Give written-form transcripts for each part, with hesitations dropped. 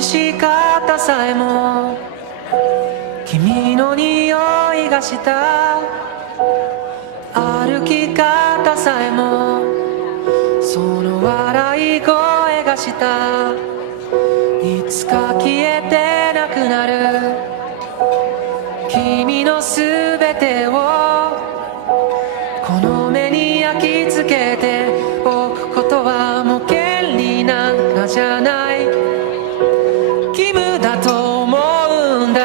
恋しかったさえも君の匂いがした。歩き方さえもその笑い声がした。いつか消えてなくなる君のすべてをこの目に焼き付けておくことはもう権利なんかじゃない。義務だと思うんだ。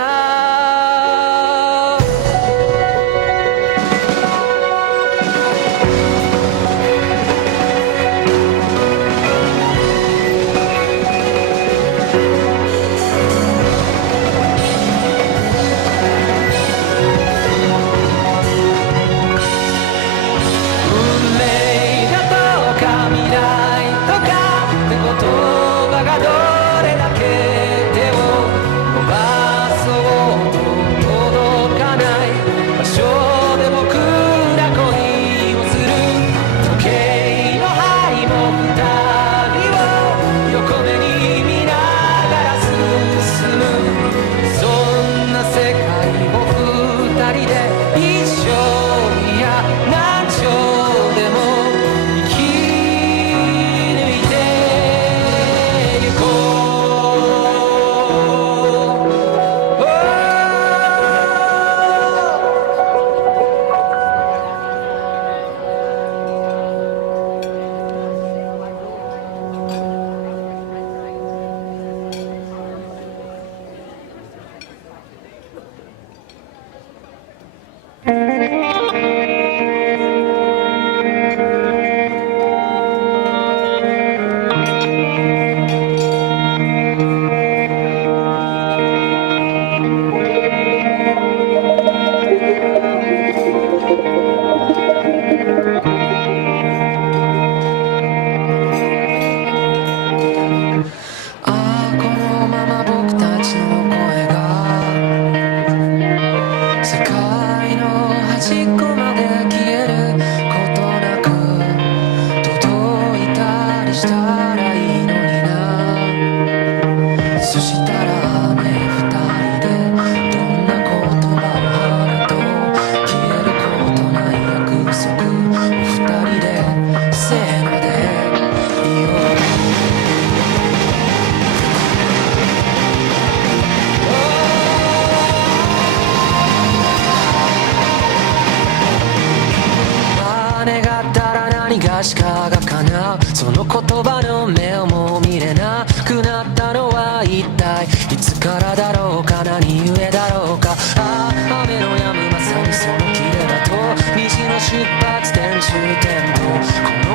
確かが叶うその言葉の目をもう見れなくなったのは一体いつからだろうか。何故だろうか。ああ雨の止むまさにその切れ場と虹の出発点終点とこ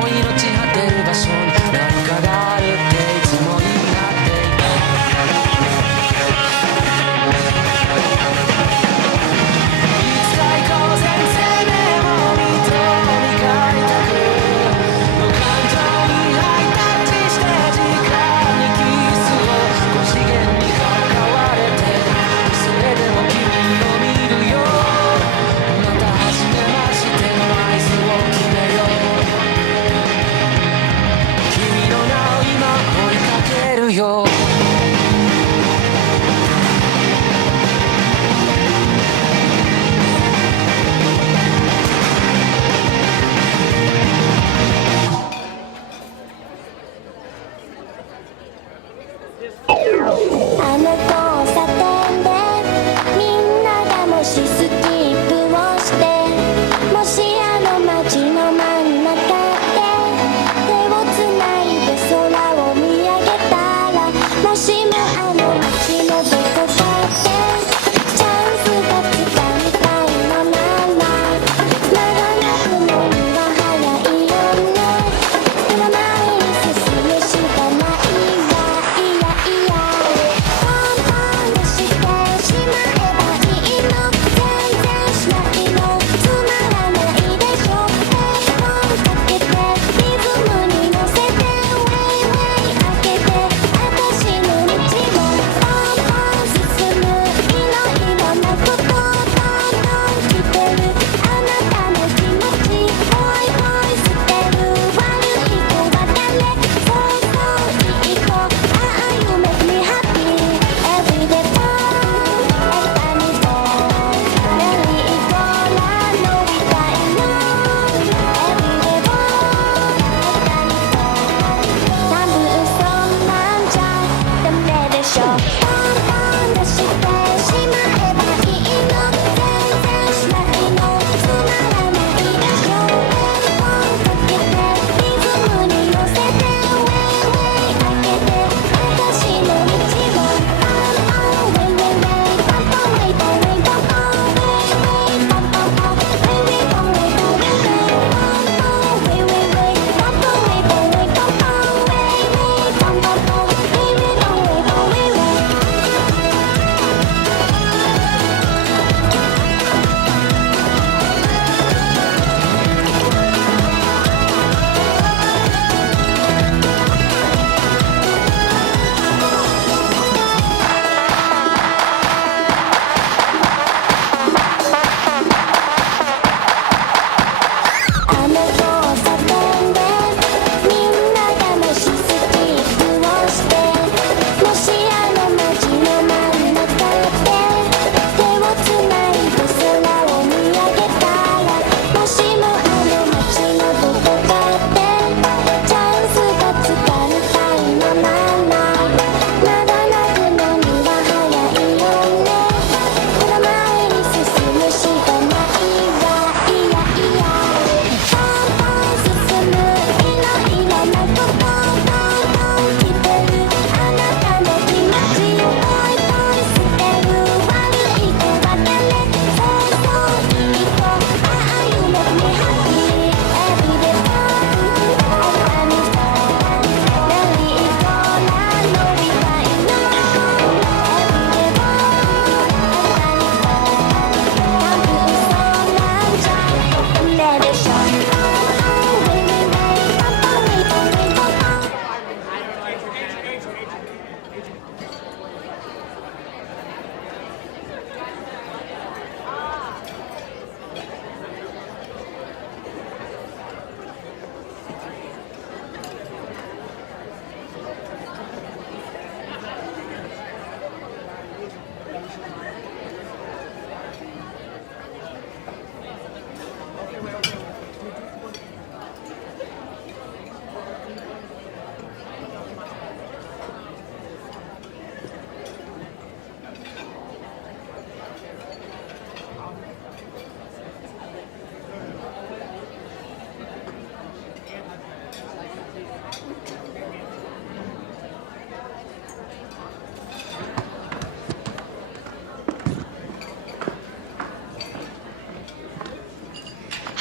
の命果てる場所に何かがあるっていつも言い張っていた。いつか行こう先生目を見と見かいたく「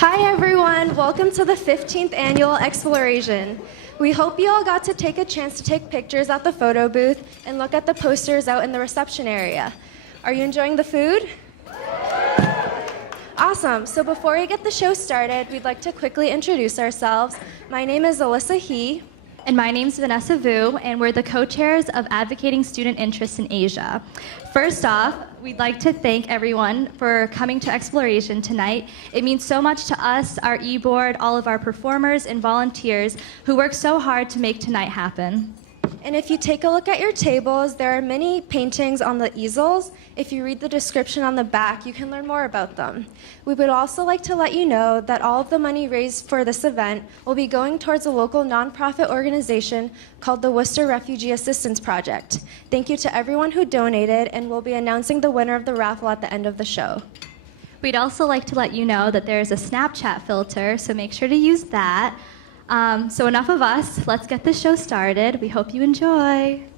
Hi everyone, welcome to the 15th annual ExplorASIan. We hope you all got to take a chance to take pictures at the photo booth and look at the posters out in the reception area. Are you enjoying the food? Awesome, so before we get the show started, we'd like to quickly introduce ourselves. My name is Alyssa He. And my name's Vanessa Vu, and we're the co-chairs of Advocating Student Interests in Asia. First off, we'd like to thank everyone for coming to ExplorASIan tonight. It means so much to us, our e-board, all of our performers and volunteers who work so hard to make tonight happen. And if you take a look at your tables, there are many paintings on the easels. If you read the description on the back, you can learn more about them. We would also like to let you know that all of the money raised for this event will be going towards a local nonprofit organization called the Worcester Refugee Assistance Project. Thank you to everyone who donated, and we'll be announcing the winner of the raffle at the end of the show. We'd also like to let you know that there's a Snapchat filter, so make sure to use that. So enough of us, let's get this show started. We hope you enjoy.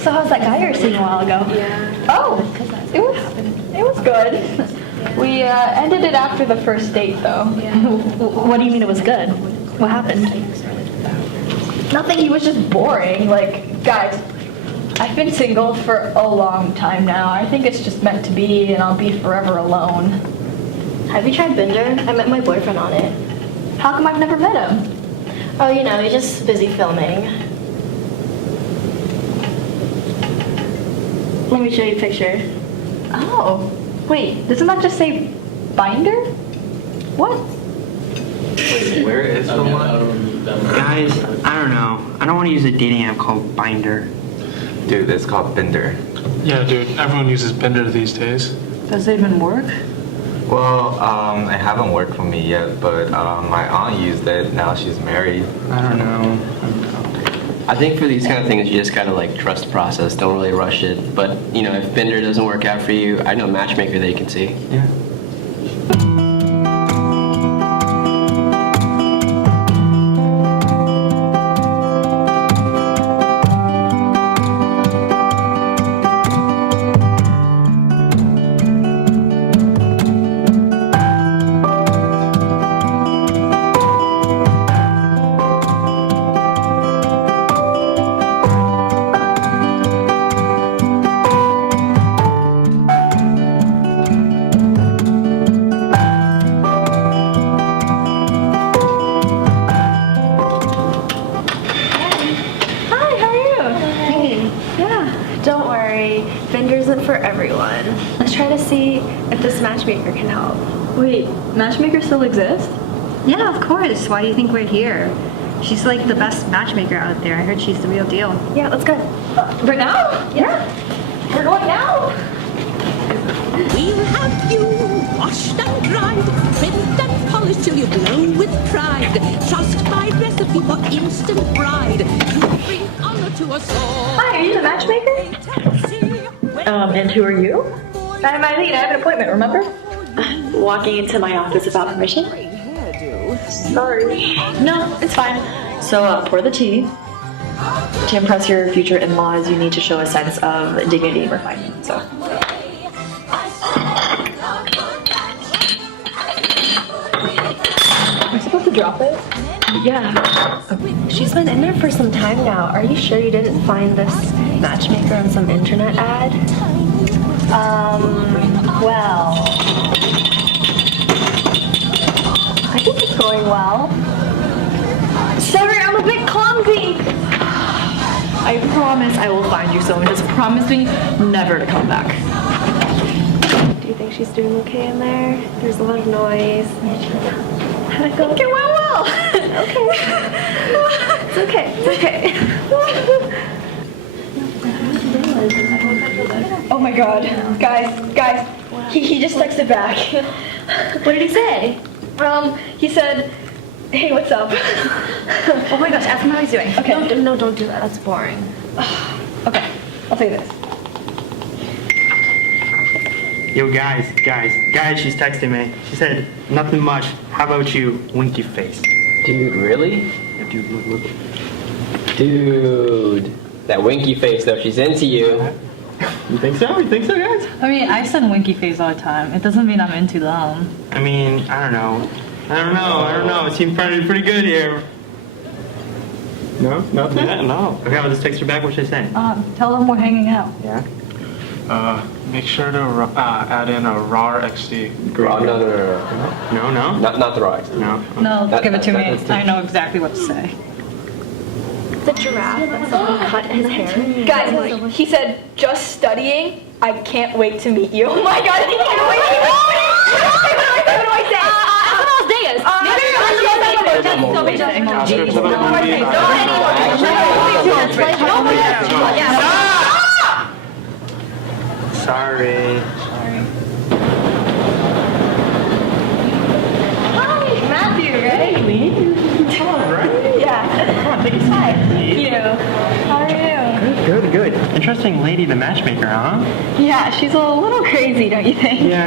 So how's that guy you were seeing a while ago? Oh, it was good. We ended it after the first date, though. What do you mean it was good? What happened? Nothing. He was just boring. Like, guys, I've been single for a long time now. I think it's just meant to be, and I'll be forever alone. Have you tried Binder? I met my boyfriend on it. How come I've never met him? Oh, you know, he's just busy filming. Let me show you a picture. Oh, wait, doesn't that just say Binder? What? Where is the one? Guys, I don't know. I don't want to use a dating app called Binder. Dude, it's called Binder. Yeah, dude, everyone uses Bender these days. Does it even work? Well, it haven't worked for me yet, but my aunt used it. Now she's married. I don't know. I think for these kind of things, you just gotta like trust the process. Don't really rush it. But you know, if Binder doesn't work out for you, I know a matchmaker that you can see. Yeah. Don't worry, Binder isn't for everyone. Let's try to see if this matchmaker can help. Wait, matchmaker still exists? Yeah, of course. Why do you think we're here? She's like the best matchmaker out there. I heard she's the real deal. Yeah, let's go. Right now? Yeah. We're going now? We'll have you washed and dried, trimmed and polished till you glow with pride. Trust my recipe for instant bride. You bring honor to us all. Hi, are you the matchmaker? And who are you? I'm Eileen. I have an appointment, remember? Walking into my office without permission? Sorry. No, it's fine. So, pour the tea. To impress your future in-laws, you need to show a sense of dignity and refinement, so. Am I supposed to drop it? Yeah. She's been in there for some time now. Are you sure you didn't find this matchmaker on some internet ad? Well, I think it's going well. Sorry, I'm a bit clumsy. I promise I will find you someone. Just promise me never to come back. Do you think she's doing okay in there? There's a lot of noise. How'd it go? It went well. Okay. It's okay. It's okay. Oh my god. Guys. He just texted back. What did he say? He said, hey, what's up? Oh my gosh, ask him how he's doing. Okay. No, don't do that. That's boring. Okay, I'll say this. Yo, guys, she's texting me. She said, nothing much. How about you, winky face? Dude, really? Yeah, dude, look. Dude, that winky face though, she's into you. You think so? You think so, guys? I mean, I send winky face all the time. It doesn't mean I'm into them. I mean, I don't know. It seems pretty good here. No? Nothing? Yeah, no. Okay, I'll just text her back. What should I say? Tell them we're hanging out. Yeah? Make sure to add in a RAR XD. No. No? Not the raw XD. No? No, give it to me. that's I know exactly what to say. The giraffe that someone cut his hair. Guys, he said, just studying. I can't wait to meet you. Oh my god, I can't wait to meet you. What do I say? Sorry. Hi, Matthew, right? All right. Yeah. Come on, take a seat. Hi. Thank you. How are you? Good. Interesting lady, the matchmaker, huh? Yeah, she's a little crazy, don't you think? Yeah,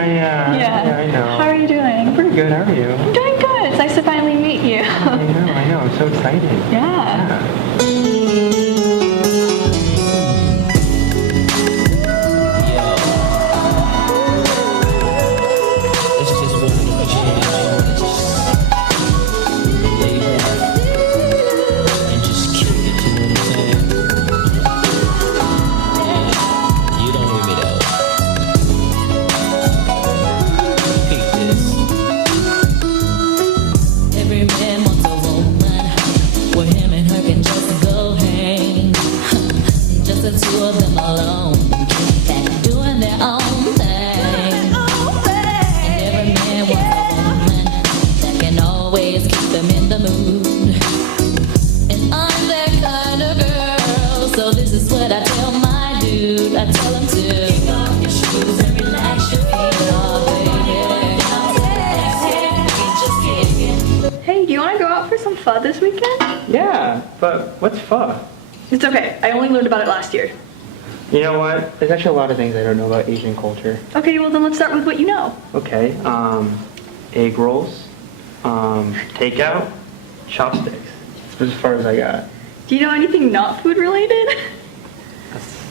I know. How are you doing? Pretty good, how are you? I'm doing good. It's nice to finally meet you. I know. I'm so excited. Yeah. Every man wants a woman where him and her can just go hang. Just the two of them alone, doing their own thing. And every man wants a woman that can always keep them in the mood. And I'm that kind of girl, so this is what I tell my dude. I tell him to kick off your shoes and relax your feet, oh baby. Hey, do you want to go out for some pho this weekend? Yeah, but what's pho? It's okay. I only learned about it last year. You know what? There's actually a lot of things I don't know about Asian culture. Okay, well then let's start with what you know. Okay, egg rolls, takeout, chopsticks. That's as far as I got. Do you know anything not food related?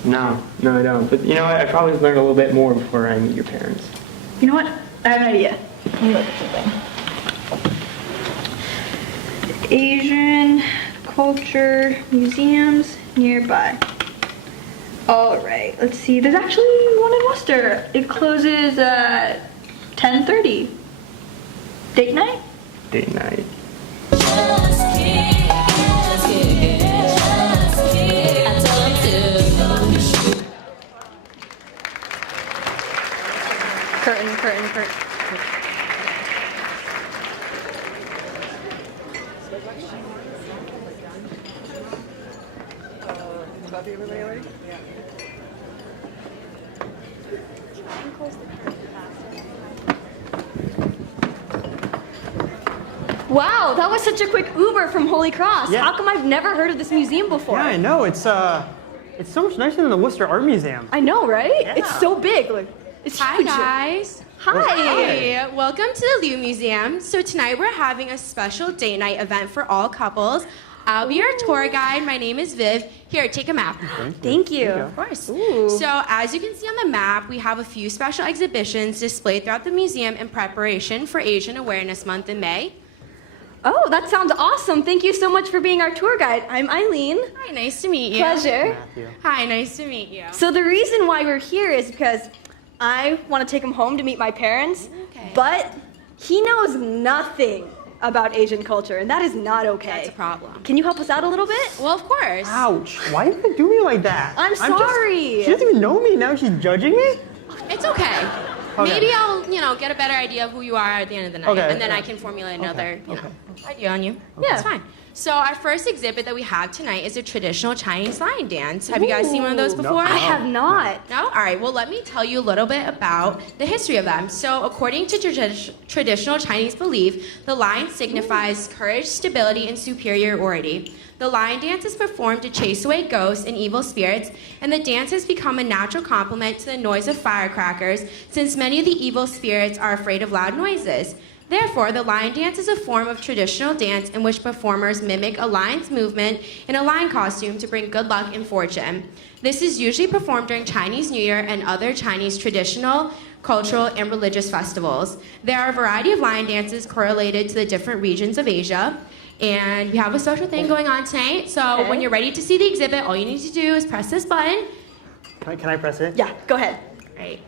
No, I don't. But you know what? I probably learn a little bit more before I meet your parents. You know what? I have an idea. Let me look at something. Asian culture museums nearby. All right, let's see. There's actually one in Worcester. It closes at 10:30. Date night? Date night. Curtain. Wow, that was such a quick Uber from Holy Cross. Yeah. How come I've never heard of this museum before? Yeah, I know. It's so much nicer than the Worcester Art Museum. I know, right? Yeah. It's so big. Like, it's Hi huge. guys. Hi. Welcome to the Liu Museum. So tonight we're having a special date night event for all couples. I'll be your tour guide. My name is Viv. Here, take a map. Thank you. Of course. So as you can see on the map, we have a few special exhibitions displayed throughout the museum in preparation for Asian Awareness Month in May. Oh, that sounds awesome. Thank you so much for being our tour guide. I'm Eileen. Hi, nice to meet you. Pleasure. Matthew. Hi, nice to meet you. So the reason why we're here is because I want to take him home to meet my parents, Okay. but he knows nothing about Asian culture, and that is not okay. That's a problem. Can you help us out a little bit? Well, of course. Ouch. Why are you gonna do me like that? I'm sorry. She doesn't even know me. Now she's judging me? It's okay. Okay. Maybe I'll, get a better idea of who you are at the end of the night, Okay. and then I can formulate another, idea on you. Yeah. That's fine. So our first exhibit that we have tonight is a traditional Chinese lion dance. Have you guys seen one of those Ooh, before? no. I have not. No? All right. Well, let me tell you a little bit about the history of them. So, according to traditional Chinese belief, the lion signifies courage, stability, and superiority. The lion dance is performed to chase away ghosts and evil spirits, and the dance has become a natural complement to the noise of firecrackers, since many of the evil spirits are afraid of loud noises. Therefore, the lion dance is a form of traditional dance in which performers mimic a lion's movement in a lion costume to bring good luck and fortune. This is usually performed during Chinese New Year and other Chinese traditional, cultural, and religious festivals. There are a variety of lion dances correlated to the different regions of Asia. And we have a special thing going on tonight. So when you're ready to see the exhibit, all you need to do is press this button. Can I press it? Yeah, go ahead. Right.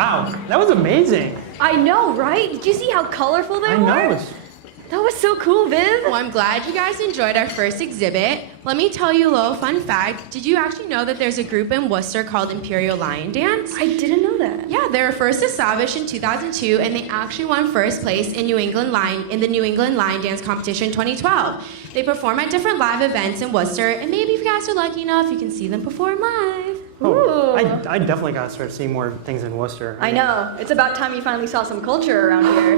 Wow, that was amazing. I know, right? Did you see how colorful they I were? know. That was so cool, Viv. Well, I'm glad you guys enjoyed our first exhibit. Let me tell you a little fun fact. Did you actually know that there's a group in Worcester called Imperial Lion Dance? I didn't know that. Yeah, they were first established in 2002, and they actually won first place in the New England Lion Dance Competition 2012. They perform at different live events in Worcester, and maybe if you guys are lucky enough, you can see them perform live. Oh, I definitely gotta start seeing more things in Worcester. I know. It's about time you finally saw some culture around here.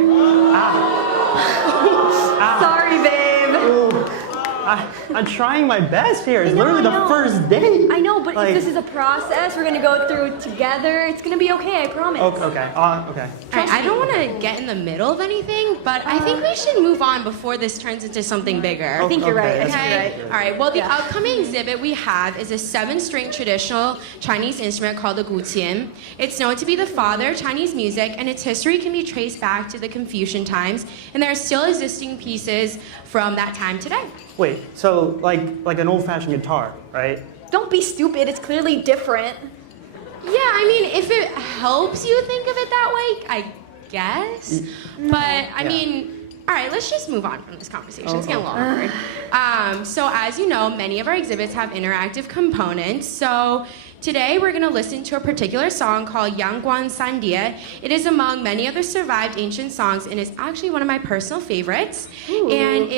Sorry, babe. Ooh, I'm trying my best here. It's literally the first day. I know, but if this is a process we're gonna go through together, it's gonna be okay, I promise. Okay. Okay. All right, I don't want to get in the middle of anything, but I think we should move on before this turns into something bigger. I think you're right. Okay. All right. Well, the upcoming exhibit we have is a 7-string traditional Chinese instrument called the guqin. It's known to be the father of Chinese music, and its history can be traced back to the Confucian times, and there are still existing pieces from that time today. Wait, so like an old-fashioned guitar, right? Don't be stupid. It's clearly different. Yeah, I mean, if it helps you think of it that way, I guess. But I mean, all right, let's just move on from this conversation. It's getting a little awkward. So as you know, many of our exhibits have interactive components. So today we're going to listen to a particular song called Yangguan Sandia. It is among many other survived ancient songs and is actually one of my personal favorites. Ooh. And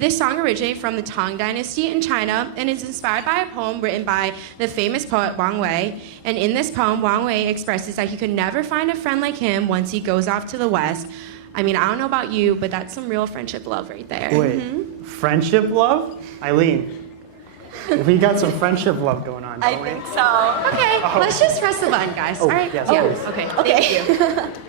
this song originated from the Tang Dynasty in China and is inspired by a poem written by the famous poet Wang Wei. And in this poem, Wang Wei expresses that he could never find a friend like him once he goes off to the West. I mean, I don't know about you, but that's some real friendship love right there. Wait, friendship love? Eileen, we got some friendship love going on, don't we? I think so. Okay, let's just press the button, guys. All right? yes, Yeah. please. Okay. Okay. Thank you.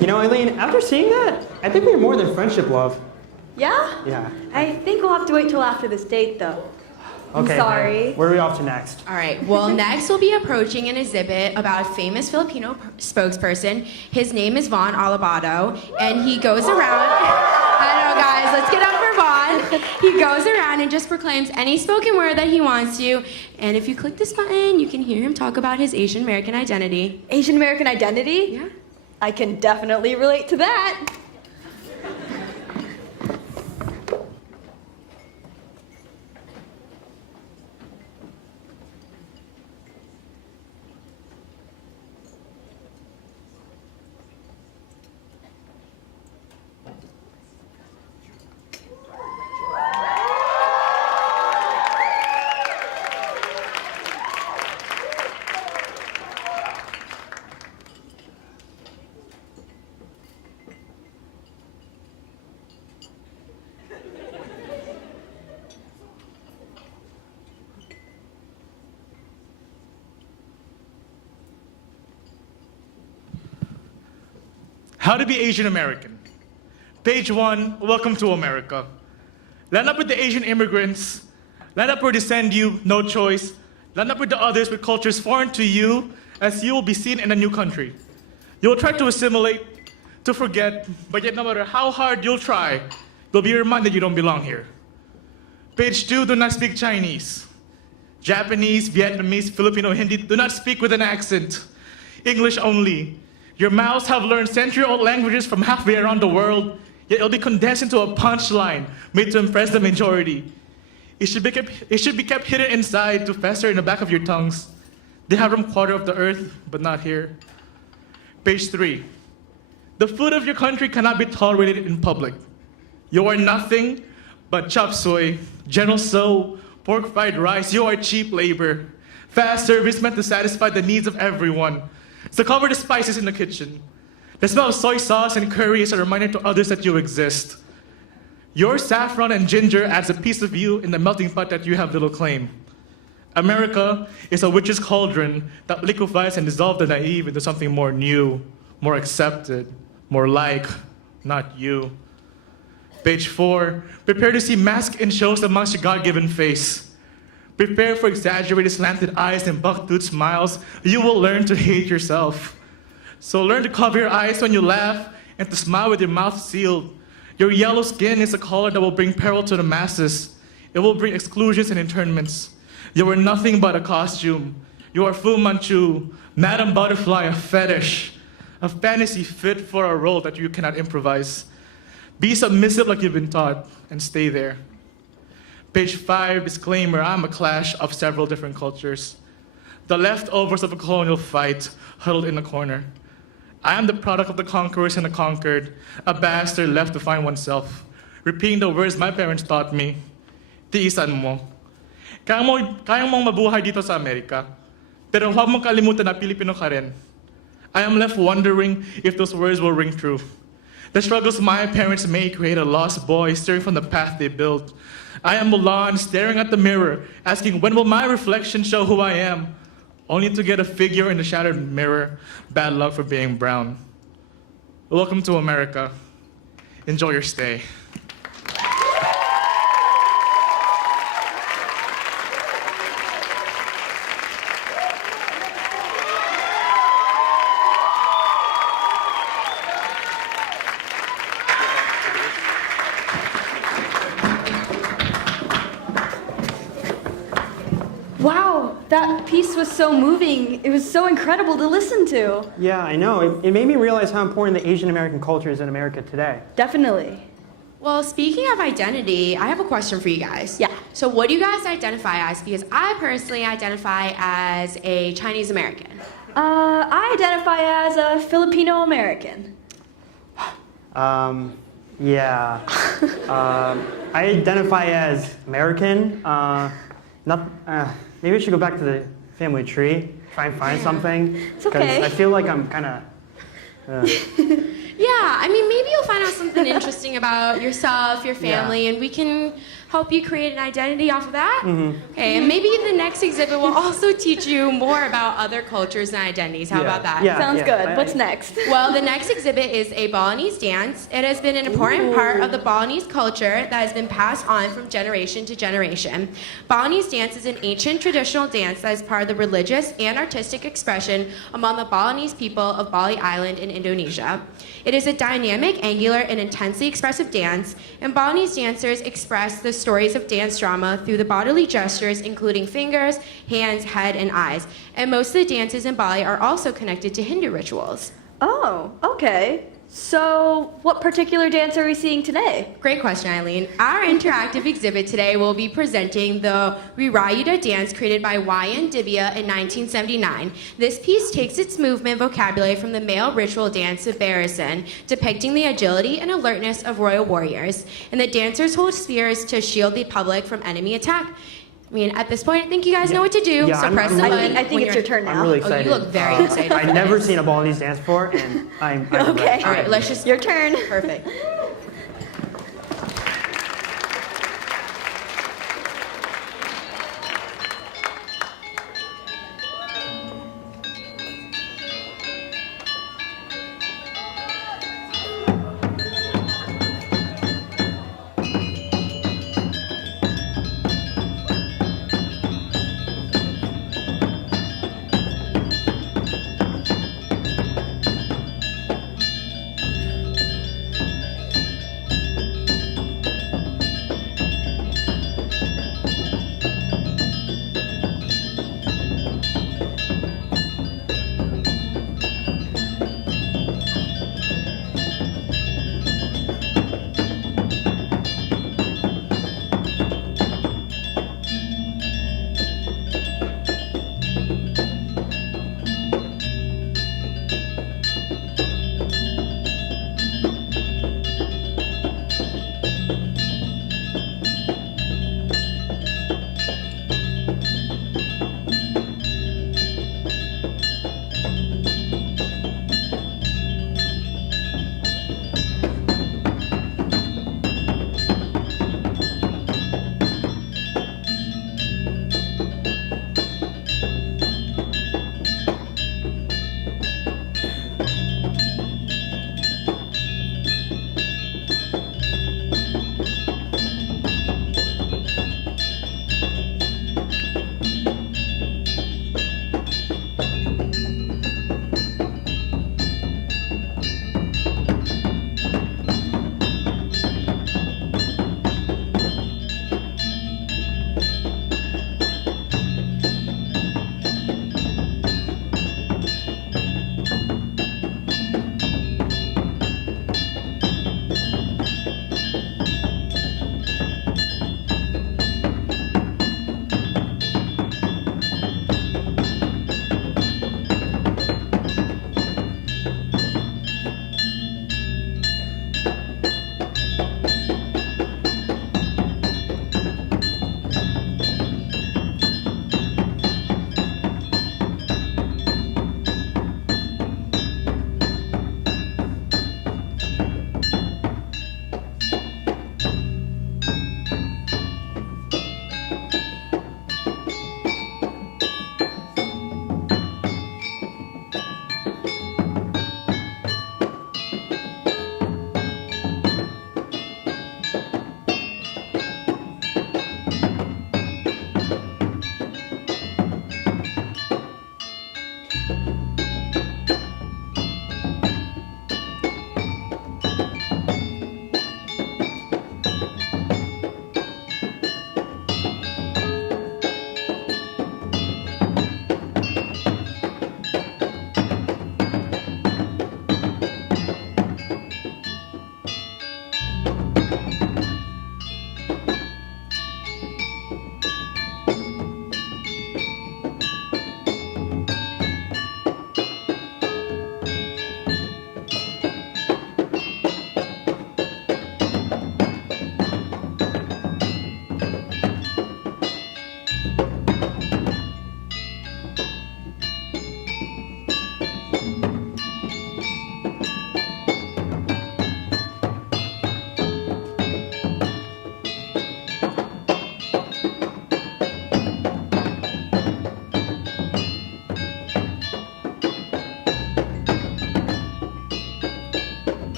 You know, Eileen, after seeing that, I think we're more than friendship love. Yeah? Yeah. I think we'll have to wait till after this date, though. I'm Okay, sorry. where are we off to next? All right, well, next we'll be approaching an exhibit about a famous Filipino spokesperson. His name is Von Alabado, and he goes around. I know, guys, let's get up for Von. He goes around and just proclaims any spoken word that he wants to. And if you click this button, you can hear him talk about his Asian American identity. Asian American identity? Yeah. I can definitely relate to that. How to be Asian American. Page 1, welcome to America. Land up with the Asian immigrants. Land up where they send you, no choice. Land up with the others with cultures foreign to you, as you will be seen in a new country. You will try to assimilate, to forget, but yet no matter how hard you'll try, you'll be reminded you don't belong here. Page 2, do not speak Chinese. Japanese, Vietnamese, Filipino, Hindi, do not speak with an accent. English only. Your mouths have learned century-old languages from halfway around the world, yet it'll be condensed into a punchline made to impress the majority. It should be kept hidden inside to fester in the back of your tongues. They have room quarter of the earth, but not here. Page 3. The food of your country cannot be tolerated in public. You are nothing but chop suey, General Tso, pork fried rice. You are cheap labor. Fast service meant to satisfy the needs of everyone. So cover the spices in the kitchen. The smell of soy sauce and curry is a reminder to others that you exist. Your saffron and ginger adds a piece of you in the melting pot that you have little claim. America is a witch's cauldron that liquefies and dissolves the naive into something more new, more accepted, more like, not you. Page 4, prepare to see mask and shows amongst your God-given face. Prepare for exaggerated slanted eyes and buck-toothed smiles. You will learn to hate yourself. So learn to cover your eyes when you laugh and to smile with your mouth sealed. Your yellow skin is a color that will bring peril to the masses. It will bring exclusions and internments. You are nothing but a costume. You are Fu Manchu, Madame Butterfly, a fetish, a fantasy fit for a role that you cannot improvise. Be submissive like you've been taught and stay there. Page 5, disclaimer, I'm a clash of several different cultures. The leftovers of a colonial fight huddled in a corner. I am the product of the conquerors and the conquered, a bastard left to find oneself. Repeating the words my parents taught me, tiisan mo. Kaya mong mabuhay dito sa Amerika, pero huwag mong kalimutan na Pilipino ka rin. I am left wondering if those words will ring true. The struggles my parents made create a lost boy steering from the path they built. I am Mulan staring at the mirror, asking when will my reflection show who I am, only to get a figure in the shattered mirror. Bad luck for being brown. Welcome to America. Enjoy your stay. Wow, that piece was so moving. It was so incredible to listen to. Yeah, I know. It made me realize how important the Asian American culture is in America today. Definitely. Well, speaking of identity, I have a question for you guys. Yeah. So what do you guys identify as? Because I personally identify as a Chinese American. I identify as a Filipino American. Yeah. I identify as American. Maybe we should go back to the family tree, try and find something. It's okay. Because I feel like I'm kind of... Yeah, I mean, maybe you'll find out something interesting about yourself, your family, and we can help you create an identity off of that? Okay, and maybe the next exhibit will also teach you more about other cultures and identities. How about that? Sounds good. What's next? Well, the next exhibit is a Balinese dance. It has been an important part of the Balinese culture that has been passed on from generation to generation. Balinese dance is an ancient traditional dance that is part of the religious and artistic expression among the Balinese people of Bali Island in Indonesia. It is a dynamic, angular, and intensely expressive dance, and Balinese dancers express the stories of dance drama through the bodily gestures, including fingers, hands, head, and eyes. And most of the dances in Bali are also connected to Hindu rituals. Oh, okay. So, what particular dance are we seeing today? Great question, Eileen. Our interactive exhibit today will be presenting the Rirayuda dance created by Wayan Dibia in 1979. This piece takes its movement vocabulary from the male ritual dance of Barisan, depicting the agility and alertness of royal warriors. And the dancers hold spears to shield the public from enemy attack. I mean, at this point, I think you guys know what to do. Yeah, so press the button. I think it's your turn now. I'm really excited. Oh, you look very excited. I've never seen a Balinese dance before, and I'm Okay. ready. All right, let's just... Your turn. Perfect.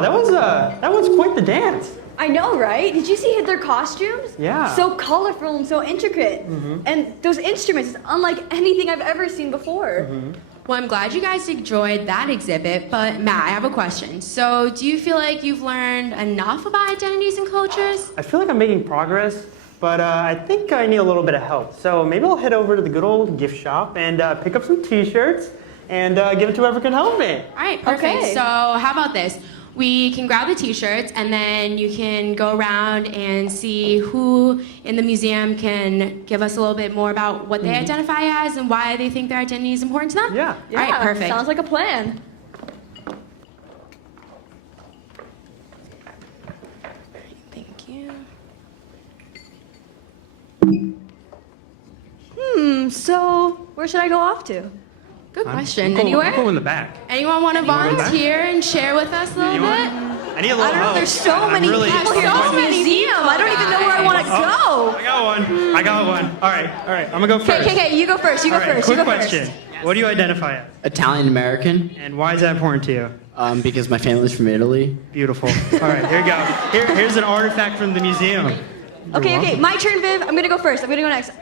Wow, that was quite the dance. I know, right? Did you see their costumes? Yeah. So colorful and so intricate. And those instruments, unlike anything I've ever seen before. Well, I'm glad you guys enjoyed that exhibit, but Matt, I have a question. So, do you feel like you've learned enough about identities and cultures? I feel like I'm making progress, but I think I need a little bit of help. So maybe I'll head over to the good old gift shop and pick up some t-shirts and give it to whoever can help me. All right, perfect. Okay. So, how about this? We can grab the t-shirts and then you can go around and see who in the museum can give us a little bit more about what they identify as and why they think their identity is important to them. Yeah. All right, perfect. Sounds like a plan. Thank you. So where should I go off to? Good question. I'll Anywhere? go in the back. Anyone want to Anyone in the back? volunteer and share with us a little bit? I need a little help. There's so many people here at this museum. I don't even know where I want to go. I got one. All right. I'm gonna go first. Okay, you go first. You go All right, first. quick You go question. first. What do you identify as? Italian American, And why is that important to you? because my family's from Italy. Beautiful. All right, here you go. Here's an artifact from the museum. Okay, my turn, Viv. I'm gonna go first. I'm gonna go next.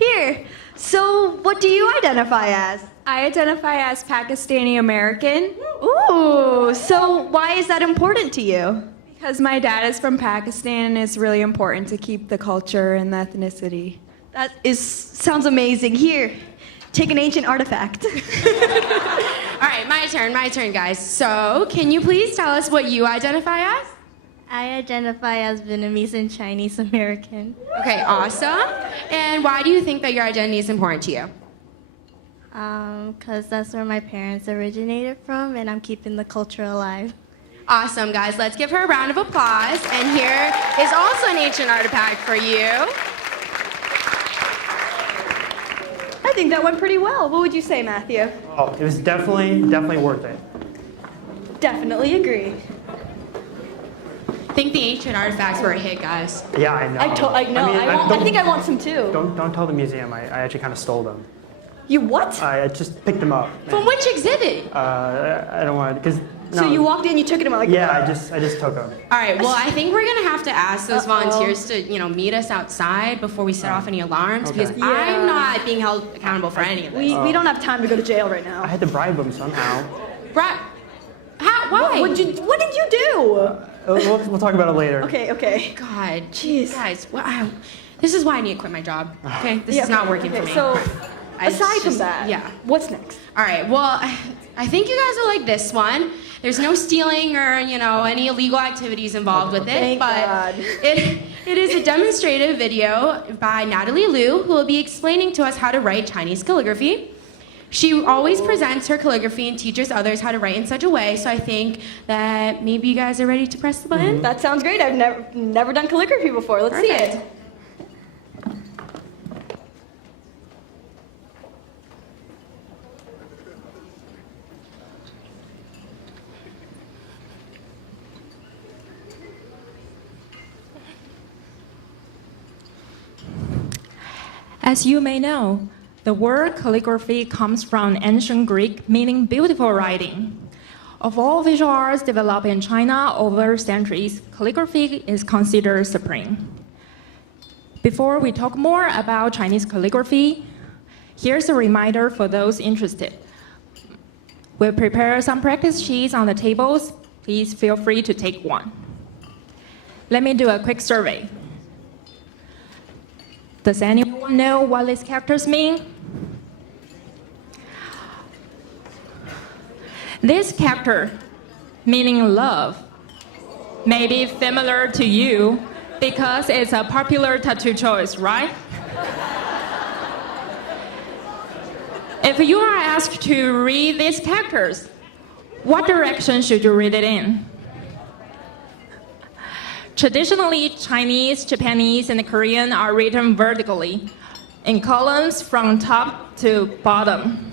Here. So, what do you identify as? I identify as Pakistani American Ooh, so why is that important to you? because my dad is from Pakistan and it's really important to keep the culture and the ethnicity. That sounds amazing. Here, take an ancient artifact. All right, my turn, guys. So, can you please tell us what you identify as? I identify as Vietnamese and Chinese American. Okay, awesome. And why do you think that your identity is important to you? Because that's where my parents originated from, and I'm keeping the culture alive. Awesome, guys. Let's give her a round of applause. And here is also an ancient artifact for you. I think that went pretty well. What would you say, Matthew? Oh, it was definitely worth it. Definitely agree. I think the ancient artifacts were a hit, guys. Yeah, I know. I know. I think I want some too. Don't tell the museum. I actually kind of stole them. You what? I just picked them up. From which exhibit? I don't want to, because. So you walked in, you took it, and I'm like. Yeah, I just took them. All right, well, I think we're going to have to ask those volunteers to, meet us outside before we set off any alarms, because Yeah. I'm not being held accountable for any of this. We don't have time to go to jail right now. I had to bribe them somehow. Why? What did you do? We'll talk about it later. Okay. God, Jeez. guys, this is why I need to quit my job. Okay, this is not working for me. So, It's aside from just- that, yeah. what's next? All right, well, I think you guys will like this one. There's no stealing or, any illegal activities involved with it. Thank but God. It is a demonstrative video by Natalie Liu, who will be explaining to us how to write Chinese calligraphy. She always presents her calligraphy and teaches others how to write in such a way, so I think that maybe you guys are ready to press the button. That sounds great. I've never done calligraphy before. Let's see Perfect. it. As you may know, the word calligraphy comes from ancient Greek meaning beautiful writing. Of all visual arts developed in China over centuries, calligraphy is considered supreme. Before we talk more about Chinese calligraphy, here's a reminder for those interested. We'll prepare some practice sheets on the tables. Please feel free to take one. Let me do a quick survey. Does anyone know what these characters mean? This character, meaning love, may be familiar to you because it's a popular tattoo choice, right? If you are asked to read these characters, what direction should you read it in? Traditionally, Chinese, Japanese, and Korean are written vertically, in columns from top to bottom.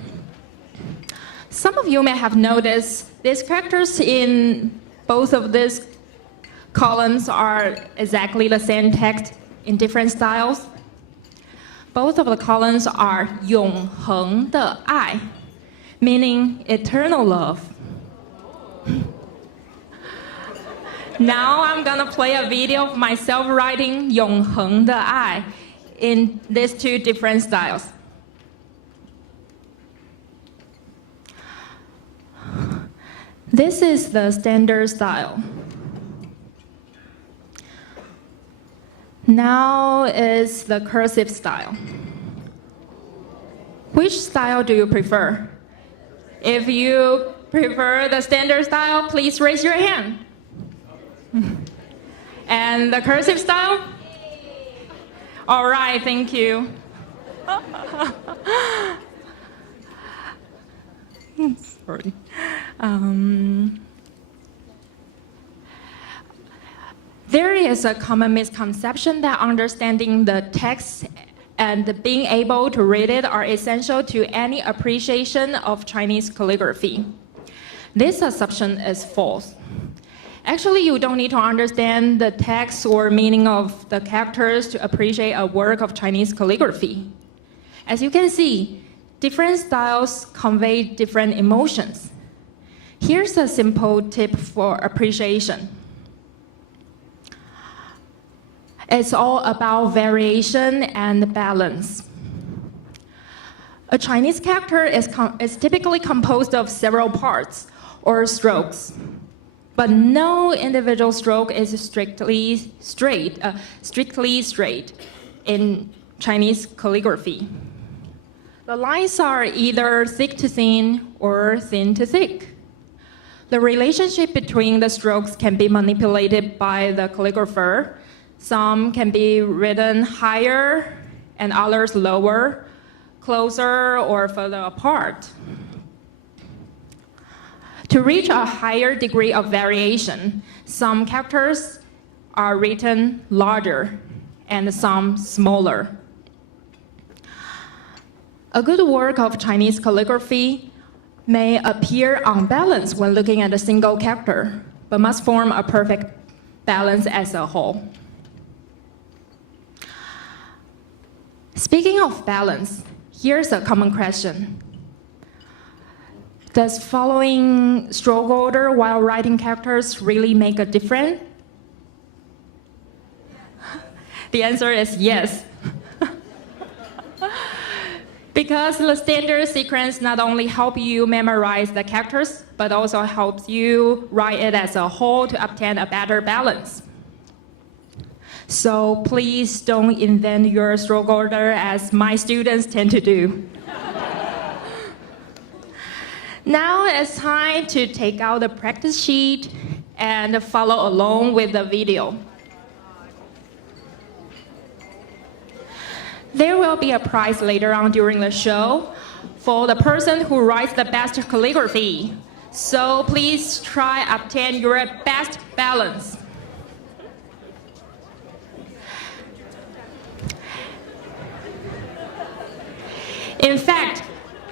Some of you may have noticed these characters in both of these columns are exactly the same text in different styles. Both of the columns are 永恒的爱, meaning eternal love. Now I'm gonna play a video of myself writing 永恒的爱 in these two different styles. This is the standard style. Now is the cursive style. Which style do you prefer? If you prefer the standard style, please raise your hand. And the cursive style? All right, thank you. Sorry. There is a common misconception that understanding the text and being able to read it are essential to any appreciation of Chinese calligraphy. This assumption is false. Actually, you don't need to understand the text or meaning of the characters to appreciate a work of Chinese calligraphy. As you can see, different styles convey different emotions. Here's a simple tip for appreciation. It's all about variation and balance. A Chinese character is typically composed of several parts or strokes, but no individual stroke is strictly straight in Chinese calligraphy. The lines are either thick to thin or thin to thick. The relationship between the strokes can be manipulated by the calligrapher. Some can be written higher and others lower, closer or further apart. To reach a higher degree of variation, some characters are written larger and some smaller. A good work of Chinese calligraphy may appear unbalanced when looking at a single character, but must form a perfect balance as a whole. Speaking of balance, here's a common question. Does following stroke order while writing characters really make a difference? The answer is yes. Because the standard sequence not only helps you memorize the characters, but also helps you write it as a whole to obtain a better balance. So please don't invent your stroke order as my students tend to do. Now it's time to take out the practice sheet and follow along with the video. There will be a prize later on during the show for the person who writes the best calligraphy. So please try obtain your best balance. In fact,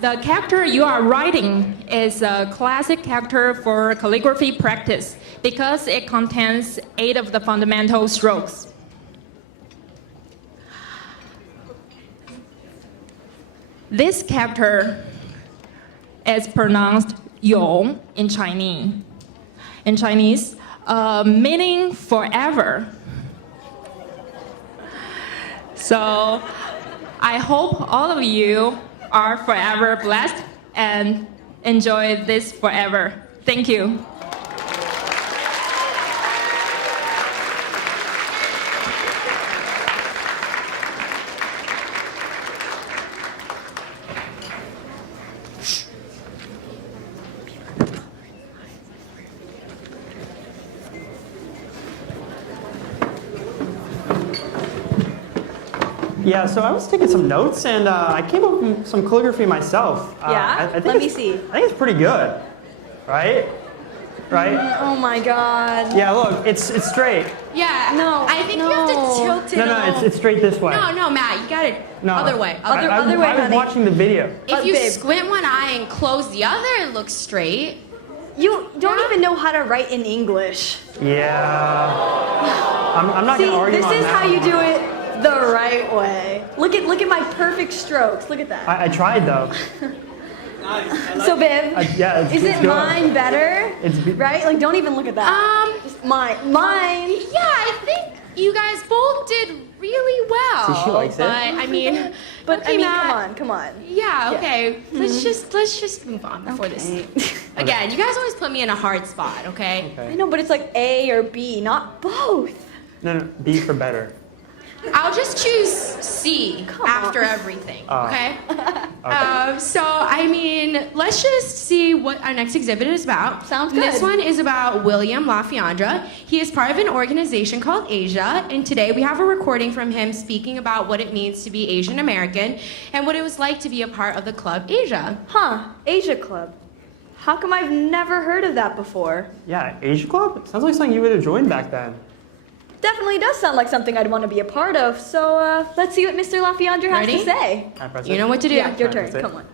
the character you are writing is a classic character for calligraphy practice because it contains 8 of the fundamental strokes. This character is pronounced Yong in Chinese. Meaning forever. So I hope all of you are forever blessed and enjoy this forever. Thank you. Yeah, so I was taking some notes and I came up with some calligraphy myself. Yeah? I think Let me see. I think it's pretty good, right? Right? Oh my god. Yeah, look, it's straight. Yeah. No. I think you have to tilt it. No, it's straight this way. No, Matt, you got it other way. Other way, I was honey. watching the video. If you squint one eye and close the other, it looks straight. You don't even know how to write in English. Yeah. I'm not See, gonna argue this on is that how you one. do it the right way. Look at my perfect strokes. Look at that. I tried though. So, babe, Yeah, is it's it good. mine better? It's right? Like, don't even look at that. Mine. Yeah, I think you guys both did really well. See, she likes it. But I mean, okay, Matt. come on. Yeah, okay. Let's just move on before this. Again, you guys always put me in a hard spot, okay? I know, but it's like A or B, not both. No, B for better. I'll just choose C after everything, okay? So, I mean, let's just see what our next exhibit is about. Sounds good. This one is about William LaFiandra. He is part of an organization called Asia, and today we have a recording from him speaking about what it means to be Asian American and what it was like to be a part of the Club Asia. Huh, Asia Club. How come I've never heard of that before? Yeah, Asia Club? Sounds like something you would have joined back then. Definitely does sound like something I'd want to be a part of. So let's see what Mr. LaFiandra has Ready? to say. You know what to do. Yeah, your turn. Come on.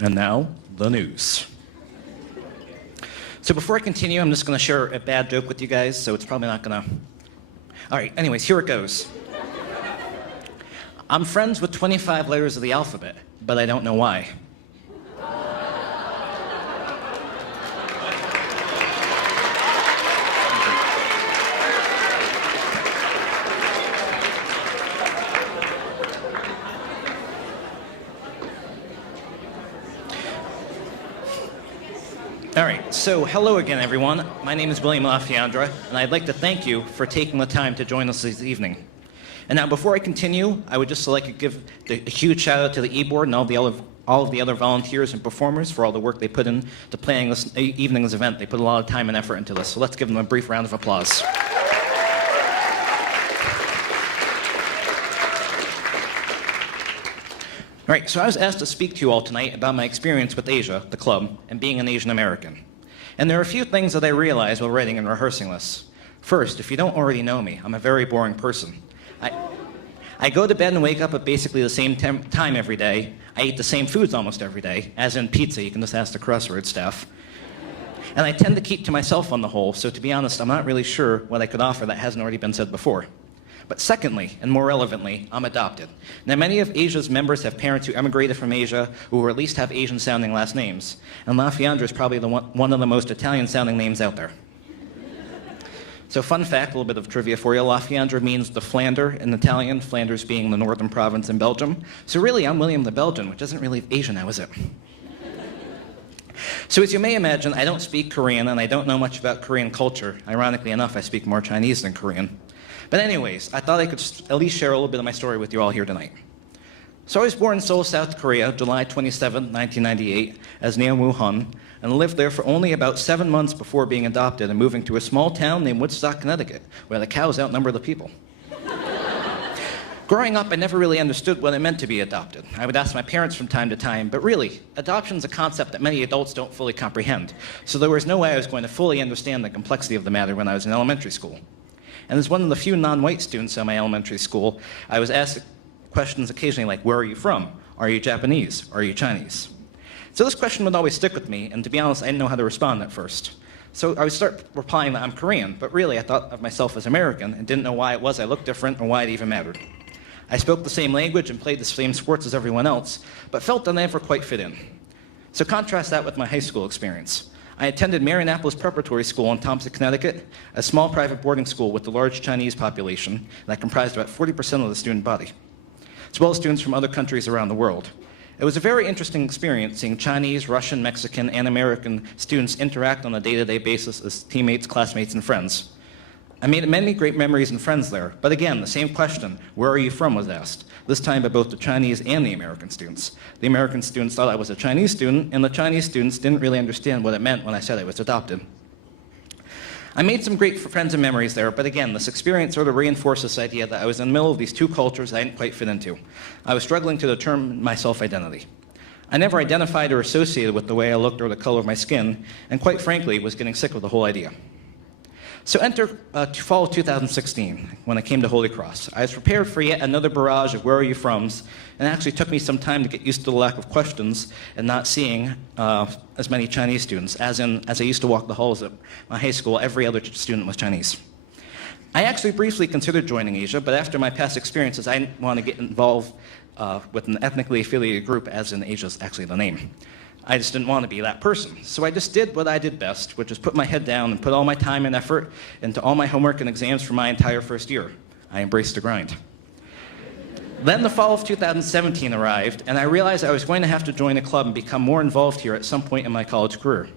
And now, the news. So before I continue, I'm just going to share a bad joke with you guys, so it's probably not going to... All right, anyways, here it goes. I'm friends with 25 letters of the alphabet, but I don't know why. All right, so hello again, everyone. My name is William LaFiandra, and I'd like to thank you for taking the time to join us this evening. And now, before I continue, I would just like to give a huge shout out to the e-board and all of the other volunteers and performers for all the work they put into planning this evening's event. They put a lot of time and effort into this, so let's give them a brief round of applause. All right, so I was asked to speak to you all tonight about my experience with Asia, the club, and being an Asian American. And there are a few things that I realized while writing and rehearsing this. First, if you don't already know me, I'm a very boring person. I go to bed and wake up at basically the same time every day. I eat the same foods almost every day, as in pizza. You can just ask the Crossroads staff. And I tend to keep to myself on the whole, so to be honest, I'm not really sure what I could offer that hasn't already been said before. But secondly, and more relevantly, I'm adopted. Now, many of Asia's members have parents who emigrated from Asia or at least have Asian-sounding last names. And LaFiandra is probably one of the most Italian-sounding names out there. So fun fact, a little bit of trivia for you. LaFiandra means the Flander in Italian, Flanders being the northern province in Belgium. So really, I'm William the Belgian, which isn't really Asian now, is it? So as you may imagine, I don't speak Korean, and I don't know much about Korean culture. Ironically enough, I speak more Chinese than Korean. But anyways, I thought I could at least share a little bit of my story with you all here tonight. So I was born in Seoul, South Korea, July 27, 1998, as Neo Woo Hun, and lived there for only about 7 months before being adopted and moving to a small town named Woodstock, Connecticut, where the cows outnumber the people. Growing up, I never really understood what it meant to be adopted. I would ask my parents from time to time, but really, adoption is a concept that many adults don't fully comprehend, so there was no way I was going to fully understand the complexity of the matter when I was in elementary school. And as one of the few non-white students at my elementary school, I was asked questions occasionally like, where are you from? Are you Japanese? Are you Chinese? So this question would always stick with me, and to be honest, I didn't know how to respond at first. So I would start replying that I'm Korean, but really I thought of myself as American and didn't know why it was I looked different or why it even mattered. I spoke the same language and played the same sports as everyone else, but felt that I never quite fit in. So contrast that with my high school experience. I attended Marianapolis Preparatory School in Thompson, Connecticut, a small private boarding school with a large Chinese population that comprised about 40% of the student body, as well as students from other countries around the world. It was a very interesting experience seeing Chinese, Russian, Mexican, and American students interact on a day-to-day basis as teammates, classmates, and friends. I made many great memories and friends there, but again, the same question, where are you from, was asked, this time by both the Chinese and the American students. The American students thought I was a Chinese student, and the Chinese students didn't really understand what it meant when I said I was adopted. I made some great friends and memories there, but again, this experience sort of reinforced this idea that I was in the middle of these two cultures I didn't quite fit into. I was struggling to determine my self-identity. I never identified or associated with the way I looked or the color of my skin, and quite frankly, was getting sick of the whole idea. So enter fall of 2016, when I came to Holy Cross. I was prepared for yet another barrage of where are you froms, and it actually took me some time to get used to the lack of questions and not seeing as many Chinese students. As I used to walk the halls at my high school, every other student was Chinese. I actually briefly considered joining Asia, but after my past experiences, I didn't want to get involved with an ethnically affiliated group, as in Asia is actually the name. I just didn't want to be that person. So I just did what I did best, which is put my head down and put all my time and effort into all my homework and exams for my entire first year. I embraced the grind. Then the fall of 2017 arrived, and I realized I was going to have to join a club and become more involved here at some point in my college career.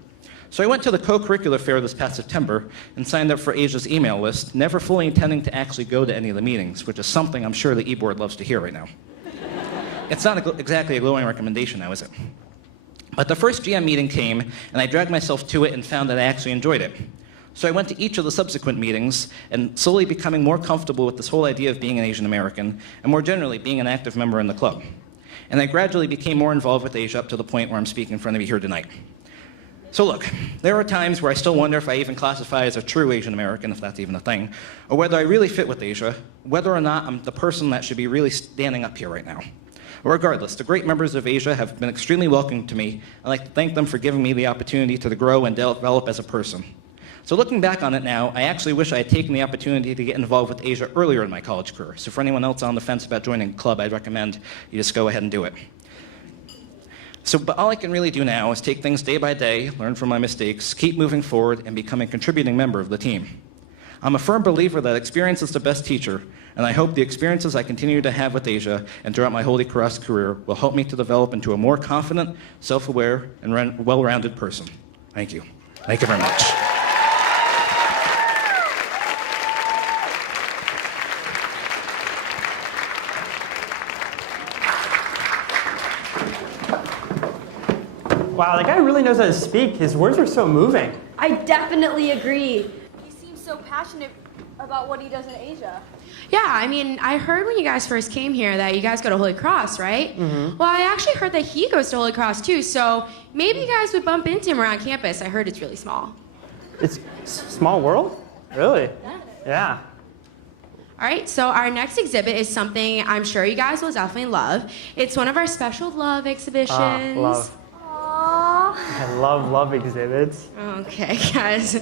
So I went to the co-curricular fair this past September and signed up for Asia's email list, never fully intending to actually go to any of the meetings, which is something I'm sure the e-board loves to hear right now. It's not exactly a glowing recommendation now, is it? But the first GM meeting came, and I dragged myself to it and found that I actually enjoyed it. So I went to each of the subsequent meetings, and slowly becoming more comfortable with this whole idea of being an Asian American, and more generally, being an active member in the club. And I gradually became more involved with Asia up to the point where I'm speaking in front of you here tonight. So look, there are times where I still wonder if I even classify as a true Asian American, if that's even a thing, or whether I really fit with Asia, whether or not I'm the person that should be really standing up here right now. Regardless, the great members of Asia have been extremely welcoming to me. I'd like to thank them for giving me the opportunity to grow and develop as a person. So looking back on it now, I actually wish I had taken the opportunity to get involved with Asia earlier in my college career. So for anyone else on the fence about joining a club, I'd recommend you just go ahead and do it. But all I can really do now is take things day by day, learn from my mistakes, keep moving forward, and become a contributing member of the team. I'm a firm believer that experience is the best teacher, and I hope the experiences I continue to have with Asia and throughout my Holy Cross career will help me to develop into a more confident, self-aware, and well-rounded person. Thank you. Thank you very much. Wow, that guy really knows how to speak. His words are so moving. I definitely agree. He seems so passionate about what he does in Asia. Yeah, I mean, I heard when you guys first came here that you guys go to Holy Cross, right? Mm-hmm. Well, I actually heard that he goes to Holy Cross too, so maybe you guys would bump into him around campus. I heard it's really small. It's small world? Really? Yeah. All right, so our next exhibit is something I'm sure you guys will definitely love. It's one of our special love exhibitions. Love. I love exhibits. Okay, guys.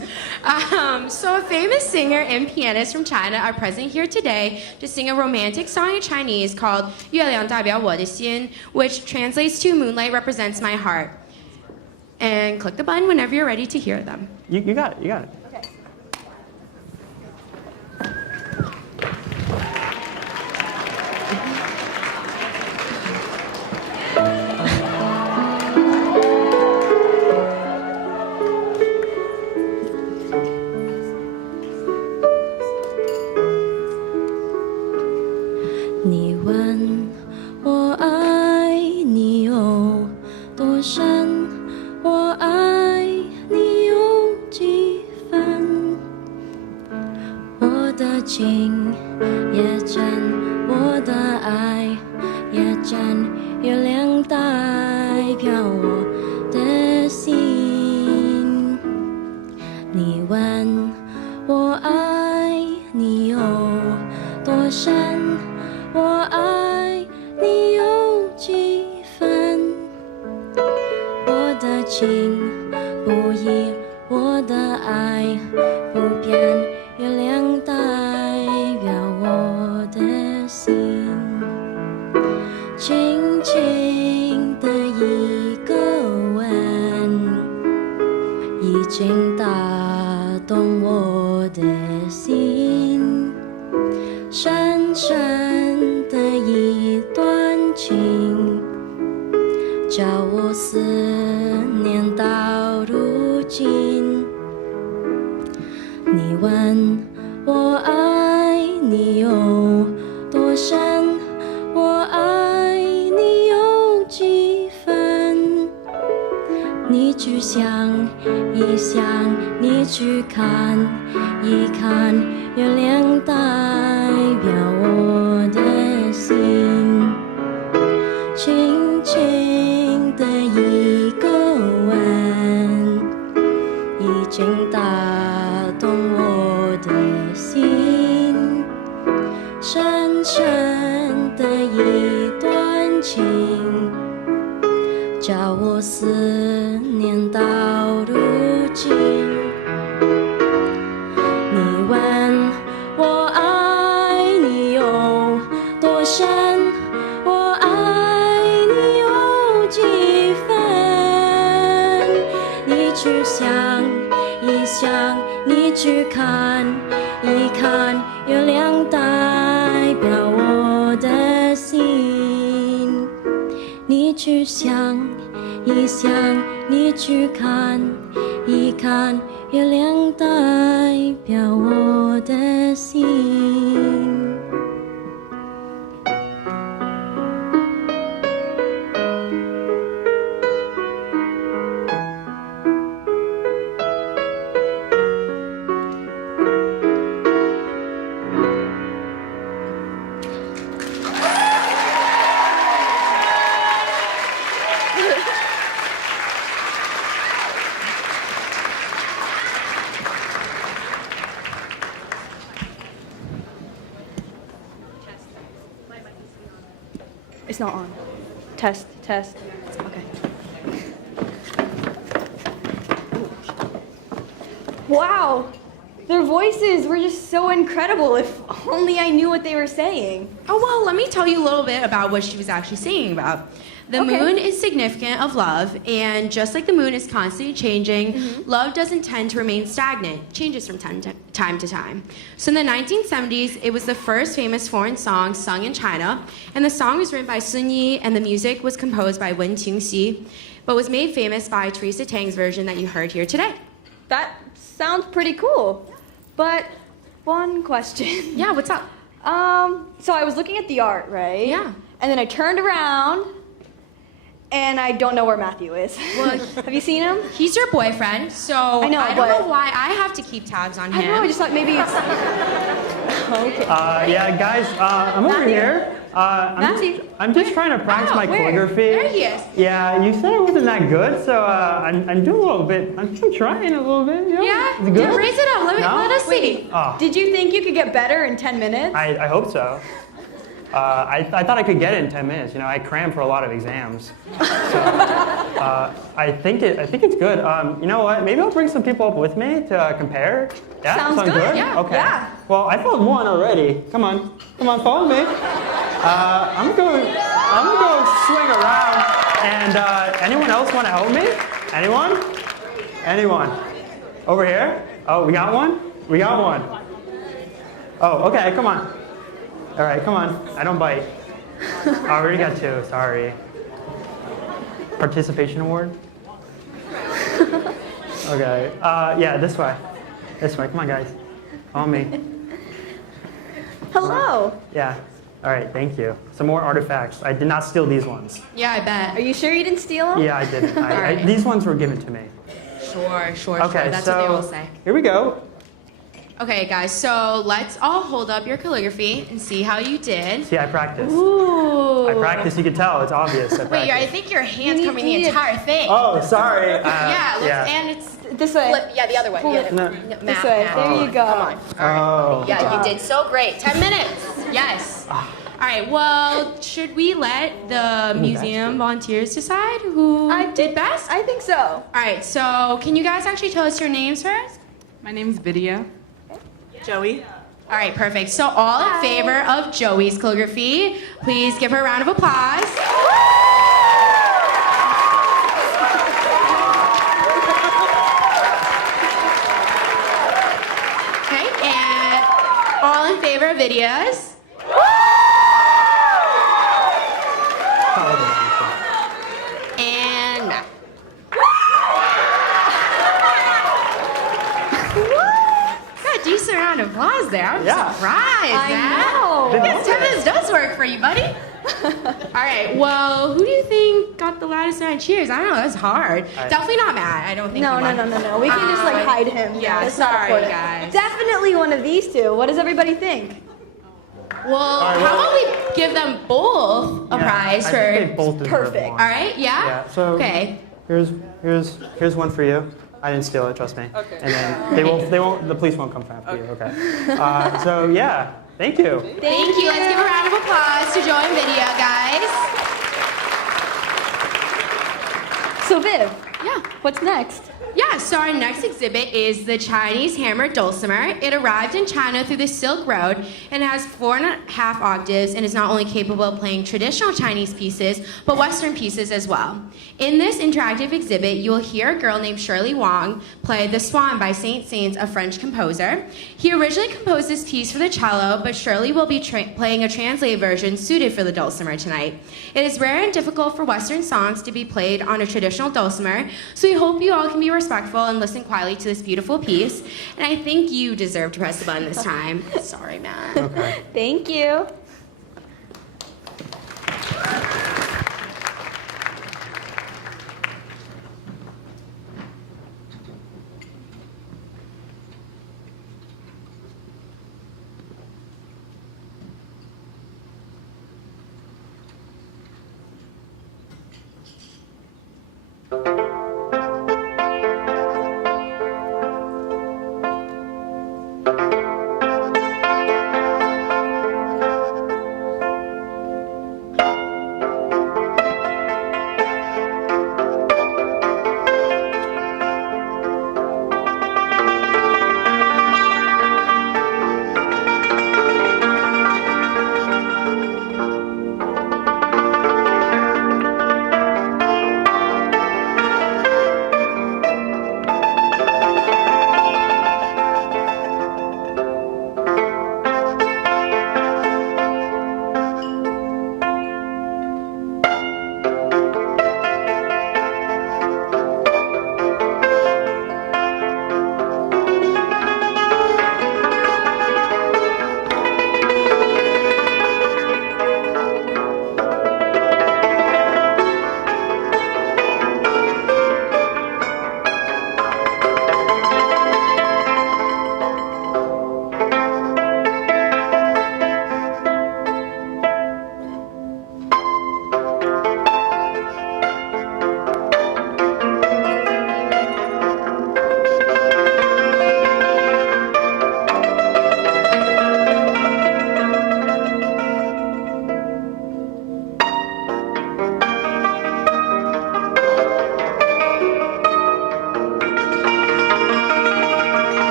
So a famous singer and pianist from China are present here today to sing a romantic song in Chinese called 月亮代表我的心, which translates to Moonlight Represents My Heart. And click the button whenever you're ready to hear them. You got it. Okay. 你问我爱你有多深，我爱你有几分？我的情也真，我的爱也真，月亮代表我的心。你问我爱你有多深？我爱你有几分？我的情不移，我的爱不变，月亮代表我的心。轻轻的一个吻，已经打动我的心。深深的一段情，叫我思念到如今。你问我爱你有多深，我爱你有几分？你去想一想，你去看一看，月亮代表我的心。轻轻的一个吻，已经打动我深的一段情，叫我思念到如今。你问我爱你有多深，我爱你有几分？你去想一想，你去看一看，月亮代表我的心。你去想一想，你去看一看，月亮代表我的心。It's not on. Test, test. Okay. Wow! Their voices were just so incredible. If only I knew what they were saying. Oh, well, let me tell you a little bit about what she was actually singing about. The moon is significant of love, and just like the moon is constantly changing, love doesn't tend to remain stagnant. It changes from time to time. So in the 1970s, it was the first famous foreign song sung in China, and the song was written by Sun Yi, and the music was composed by Wen Qingxi, but was made famous by Teresa Tang's version that you heard here today. That sounds pretty cool. But one question. Yeah, what's up? So I was looking at the art, right? Yeah. And then I turned around, and I don't know where Matthew is. Well, have you seen him? He's your boyfriend, so I know, I don't know why I have to keep tabs on him. I know, I just thought maybe it's... Okay. Yeah, guys, I'm over here. I'm just trying to practice my calligraphy. There he is. Yeah, you said I wasn't that good, so I'm doing a little bit. I'm trying a little bit. You know? Yeah? Is it good? Raise it up. Let us see. Wait, did you think you could get better in 10 minutes? I hope so. I thought I could get it in 10 minutes. You know, I crammed for a lot of exams. So, I think it's good. You know what? Maybe I'll bring some people up with me to compare. Yeah, Sounds good. Yeah. Okay. Yeah. Well, I found one already. Come on, follow me. I'm gonna go swing around. And anyone else want to help me? Anyone? Anyone? Over here? Oh, we got one. We got one. Oh, okay. Come on. All right, come on. I don't bite. Oh, I already got two. Sorry. Participation award? Okay. Yeah, this way. This way. Come on, guys. Follow me. Hello. Yeah. All right, thank you. Some more artifacts. I did not steal these ones. Yeah, I bet. Are you sure you didn't steal them? Yeah, I didn't. Right. These ones were given to me. Sure. Okay, That's so what they will say. Here we go. Okay, guys, so let's all hold up your calligraphy and see how you did. See, I practiced. Ooh. I practiced. You can tell. It's obvious. I Wait, I think your hand's covering the entire thing. Oh, sorry. And it's this way. Yeah, the other way. This way. There you go. Come on. Oh. Yeah, you did so great. 10 minutes. Yes. All right, well, should we let the museum volunteers decide who did best? I think so. All right, so can you guys actually tell us your names first? My name's Vidya. Joey. All right, perfect. So all in favor of Joey's calligraphy, please give her a round of applause. Okay, and all in favor of Vidya's. And now. Got a decent round of applause there. I'm surprised. I know. I guess 10 minutes does work for you, buddy. All right, well, who do you think got the loudest amount of cheers? I don't know, that's hard. Definitely not Matt. I don't think No. We can just like hide him. Yeah, It's not sorry, important. guys. Definitely one of these two. What does everybody think? Well, how about we give them both a prize I for think they both deserve perfect. one. All right, yeah? Yeah. So Okay. here's one for you. I didn't steal it, trust me. Okay. And then the police won't come after you. Okay. So yeah, Thank you. Thank you. Let's give a round of applause to Joe and Video, guys. So Viv, what's next? Yeah, so our next exhibit is the Chinese hammered dulcimer. It arrived in China through the Silk Road and has 4.5 octaves and is not only capable of playing traditional Chinese pieces, but Western pieces as well. In this interactive exhibit, you will hear a girl named Shirley Wang play The Swan by Saint-Saëns, a French composer. He originally composed this piece for the cello, but Shirley will be playing a translated version suited for the dulcimer tonight. It is rare and difficult for Western songs to be played on a traditional dulcimer, so we hope you all can be respectful and listen quietly to this beautiful piece. And I think you deserve to press the button this time. Sorry, Matt. Okay. Thank you.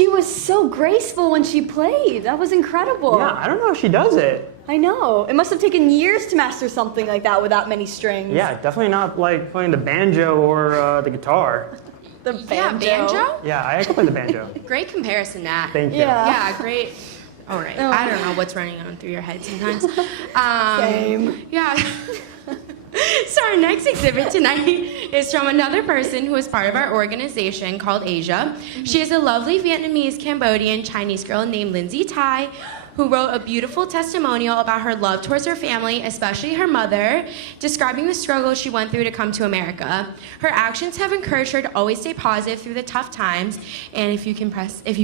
She was so graceful when she played. That was incredible. Yeah, I don't know if she does it. I know. It must have taken years to master something like that with that many strings. Yeah, definitely not like playing the banjo or the guitar. The banjo? Yeah, banjo? Yeah, I can play the banjo. Great comparison, Nat. Thank you. Yeah, great. All right. Oh. I don't know what's running on through your head sometimes. Same. Yeah. So our next exhibit tonight is from another person who is part of our organization called Asia. She is a lovely Vietnamese, Cambodian, Chinese girl named Lindsay Tai, who wrote a beautiful testimonial about her love towards her family, especially her mother, describing the struggle she went through to come to America. Her actions have encouraged her to always stay positive through the tough times, and if you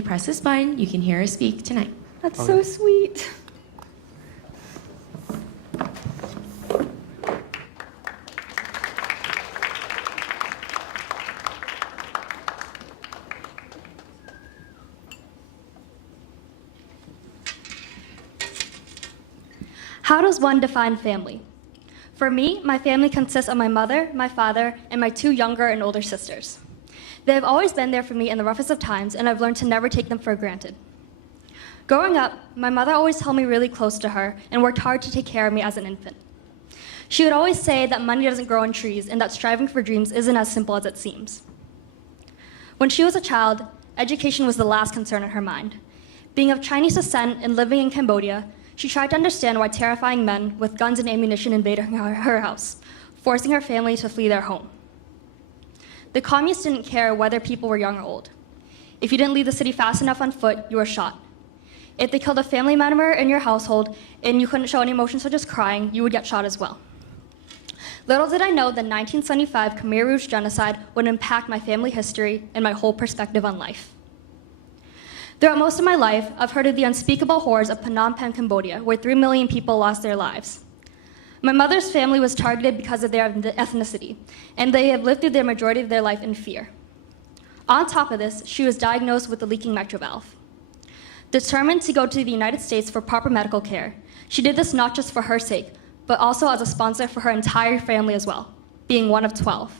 press this button, you can hear her speak tonight. That's so sweet. How does one define family? For me, my family consists of my mother, my father, and my 2 younger and older sisters. They have always been there for me in the roughest of times, and I've learned to never take them for granted. Growing up, my mother always held me really close to her and worked hard to take care of me as an infant. She would always say that money doesn't grow on trees and that striving for dreams isn't as simple as it seems. When she was a child, education was the last concern in her mind. Being of Chinese descent and living in Cambodia, she tried to understand why terrifying men with guns and ammunition invaded her house, forcing her family to flee their home. The communists didn't care whether people were young or old. If you didn't leave the city fast enough on foot, you were shot. If they killed a family member in your household and you couldn't show any emotion such as crying, you would get shot as well. Little did I know the 1975 Khmer Rouge genocide would impact my family history and my whole perspective on life. Throughout most of my life, I've heard of the unspeakable horrors of Phnom Penh, Cambodia, where 3 million people lost their lives. My mother's family was targeted because of their ethnicity, and they have lived through the majority of their life in fear. On top of this, she was diagnosed with a leaking mitral valve. Determined to go to the United States for proper medical care, she did this not just for her sake, but also as a sponsor for her entire family as well, being one of 12.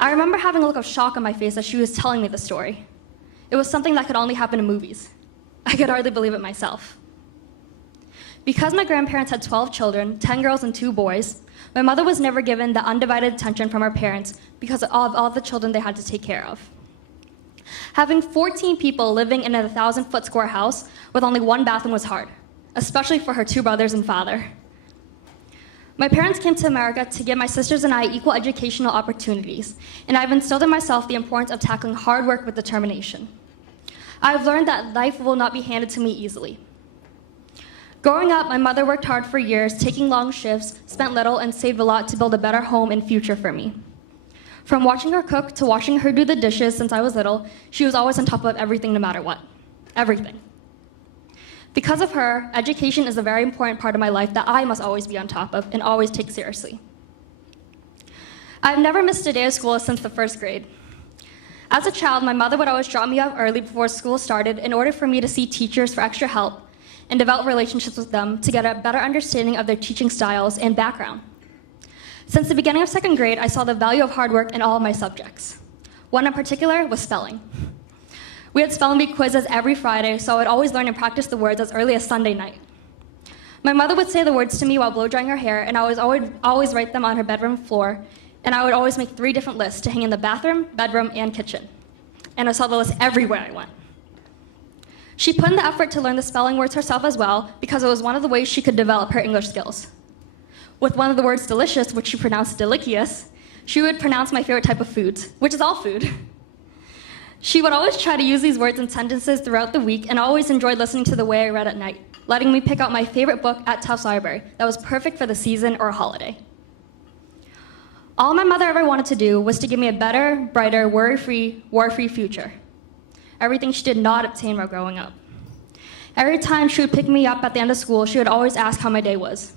I remember having a look of shock on my face as she was telling me the story. It was something that could only happen in movies. I could hardly believe it myself. Because my grandparents had 12 children, 10 girls and 2 boys, my mother was never given the undivided attention from her parents because of all the children they had to take care of. Having 14 people living in a 1,000-foot square house with only 1 bathroom was hard, especially for her 2 brothers and father. My parents came to America to give my sisters and I equal educational opportunities, and I've instilled in myself the importance of tackling hard work with determination. I've learned that life will not be handed to me easily. Growing up, my mother worked hard for years, taking long shifts, spent little, and saved a lot to build a better home and future for me. From watching her cook to watching her do the dishes since I was little, she was always on top of everything no matter what. Everything. Because of her, education is a very important part of my life that I must always be on top of and always take seriously. I've never missed a day of school since the 1st grade. As a child, my mother would always drop me off early before school started in order for me to see teachers for extra help and develop relationships with them to get a better understanding of their teaching styles and background. Since the beginning of 2nd grade, I saw the value of hard work in all of my subjects. One in particular was spelling. We had spelling bee quizzes every Friday, so I would always learn and practice the words as early as Sunday night. My mother would say the words to me while blow drying her hair, and I would always write them on her bedroom floor, and I would always make 3 different lists to hang in the bathroom, bedroom, and kitchen. And I saw the list everywhere I went. She put in the effort to learn the spelling words herself as well, because it was one of the ways she could develop her English skills. With one of the words delicious, which she pronounced delicious, she would pronounce my favorite type of foods, which is all food. She would always try to use these words in sentences throughout the week, and always enjoyed listening to the way I read at night, letting me pick out my favorite book at Tufts Library that was perfect for the season or holiday. All my mother ever wanted to do was to give me a better, brighter, worry-free, war-free future. Everything she did not obtain while growing up. Every time she would pick me up at the end of school, she would always ask how my day was.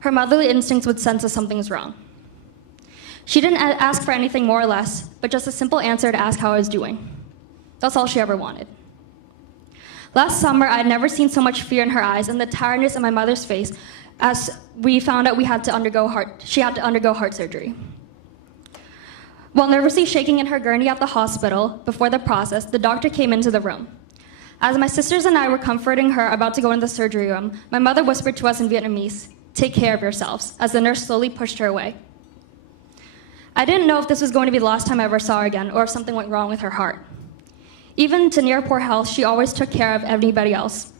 Her motherly instincts would sense that something was wrong. She didn't ask for anything more or less, but just a simple answer to ask how I was doing. That's all she ever wanted. Last summer, I had never seen so much fear in her eyes and the tiredness in my mother's face as we found out she had to undergo heart surgery. While nervously shaking in her gurney at the hospital before the process, the doctor came into the room. As my sisters and I were comforting her about to go into the surgery room, my mother whispered to us in Vietnamese, "Take care of yourselves," as the nurse slowly pushed her away. I didn't know if this was going to be the last time I ever saw her again, or if something went wrong with her heart. Even to near poor health, she always took care of anybody else,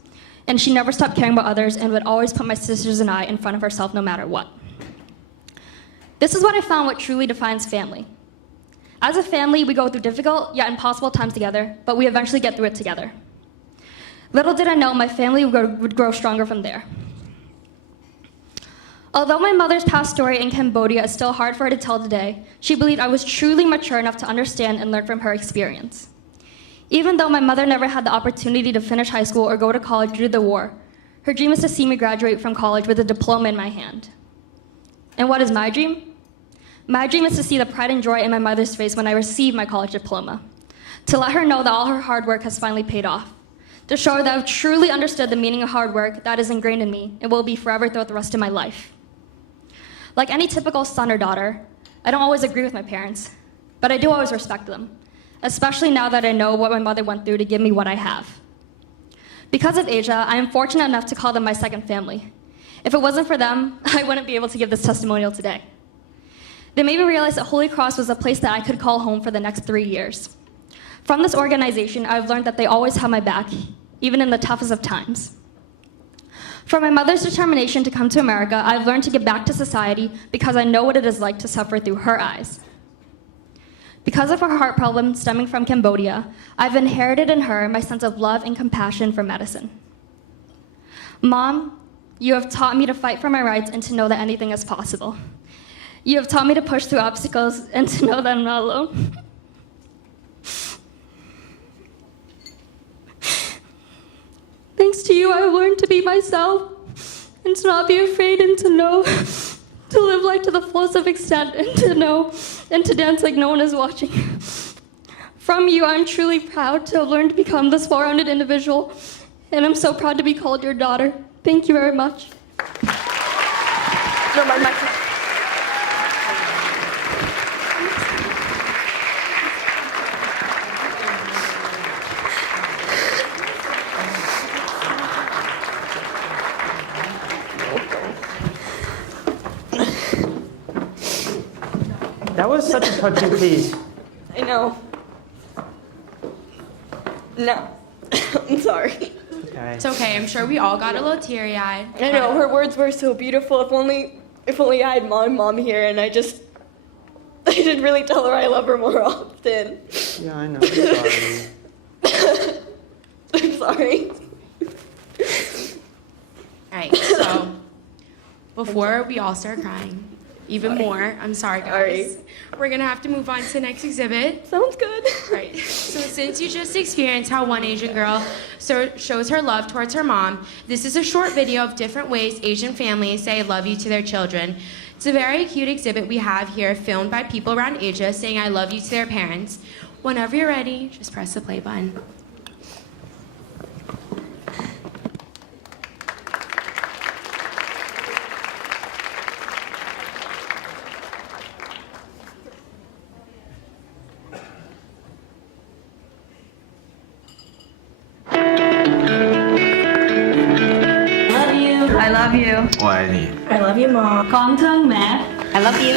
and she never stopped caring about others and would always put my sisters and I in front of herself no matter what. This is what I found what truly defines family. As a family, we go through difficult yet impossible times together, but we eventually get through it together. Little did I know my family would grow stronger from there. Although my mother's past story in Cambodia is still hard for her to tell today, she believed I was truly mature enough to understand and learn from her experience. Even though my mother never had the opportunity to finish high school or go to college due to the war, her dream is to see me graduate from college with a diploma in my hand. And what is my dream? My dream is to see the pride and joy in my mother's face when I receive my college diploma, to let her know that all her hard work has finally paid off, to show her that I've truly understood the meaning of hard work that is ingrained in me and will be forever throughout the rest of my life. Like any typical son or daughter, I don't always agree with my parents, but I do always respect them, especially now that I know what my mother went through to give me what I have. Because of Asia, I am fortunate enough to call them my second family. If it wasn't for them, I wouldn't be able to give this testimonial today. They made me realize that Holy Cross was a place that I could call home for the next 3 years. From this organization, I've learned that they always have my back, even in the toughest of times. From my mother's determination to come to America, I've learned to give back to society because I know what it is like to suffer through her eyes. Because of her heart problem stemming from Cambodia, I've inherited in her my sense of love and compassion for medicine. Mom, you have taught me to fight for my rights and to know that anything is possible. You have taught me to push through obstacles and to know that I'm not alone. Thanks to you, I've learned to be myself and to not be afraid and to know, to live life to the fullest of extent and to know and to dance like no one is watching. From you, I'm truly proud to have learned to become this well-rounded individual, and I'm so proud to be called your daughter. Thank you very much. No, my microphone. That was such a touching piece. I know. No. I'm sorry. Okay. It's okay. I'm sure we all got a little teary-eyed. I know, her words were so beautiful. If only I had my mom here and I should really tell her I love her more often. Yeah, I know. I'm sorry. I'm sorry. All right, so before we all start crying even more, I'm sorry, guys. We're gonna have to move on to the next exhibit. Sounds good. All right, so since you just experienced how one Asian girl shows her love towards her mom, this is a short video of different ways Asian families say I love you to their children. It's a very cute exhibit we have here, filmed by people around Asia saying I love you to their parents. Whenever you're ready, just press the play button. I love you. 我爱你。 I love you, Mom. Con thương mẹ. I love you.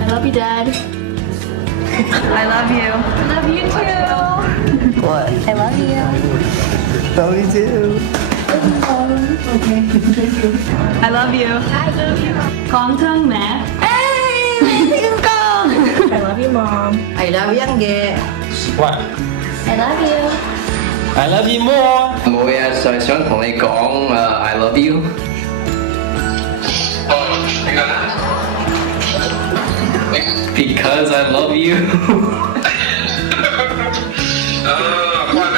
I love you, Dad. I love you. I love you too. What? I love you. Love you too. Okay. I love you. I love you. Con thương mẹ. Hey, mẹ thương con. I love you, Mom. I love you, anh ghê. What? I love you. I love you more. 冇嘢，就係想同你講I love you。點解？Because I love you. 快了。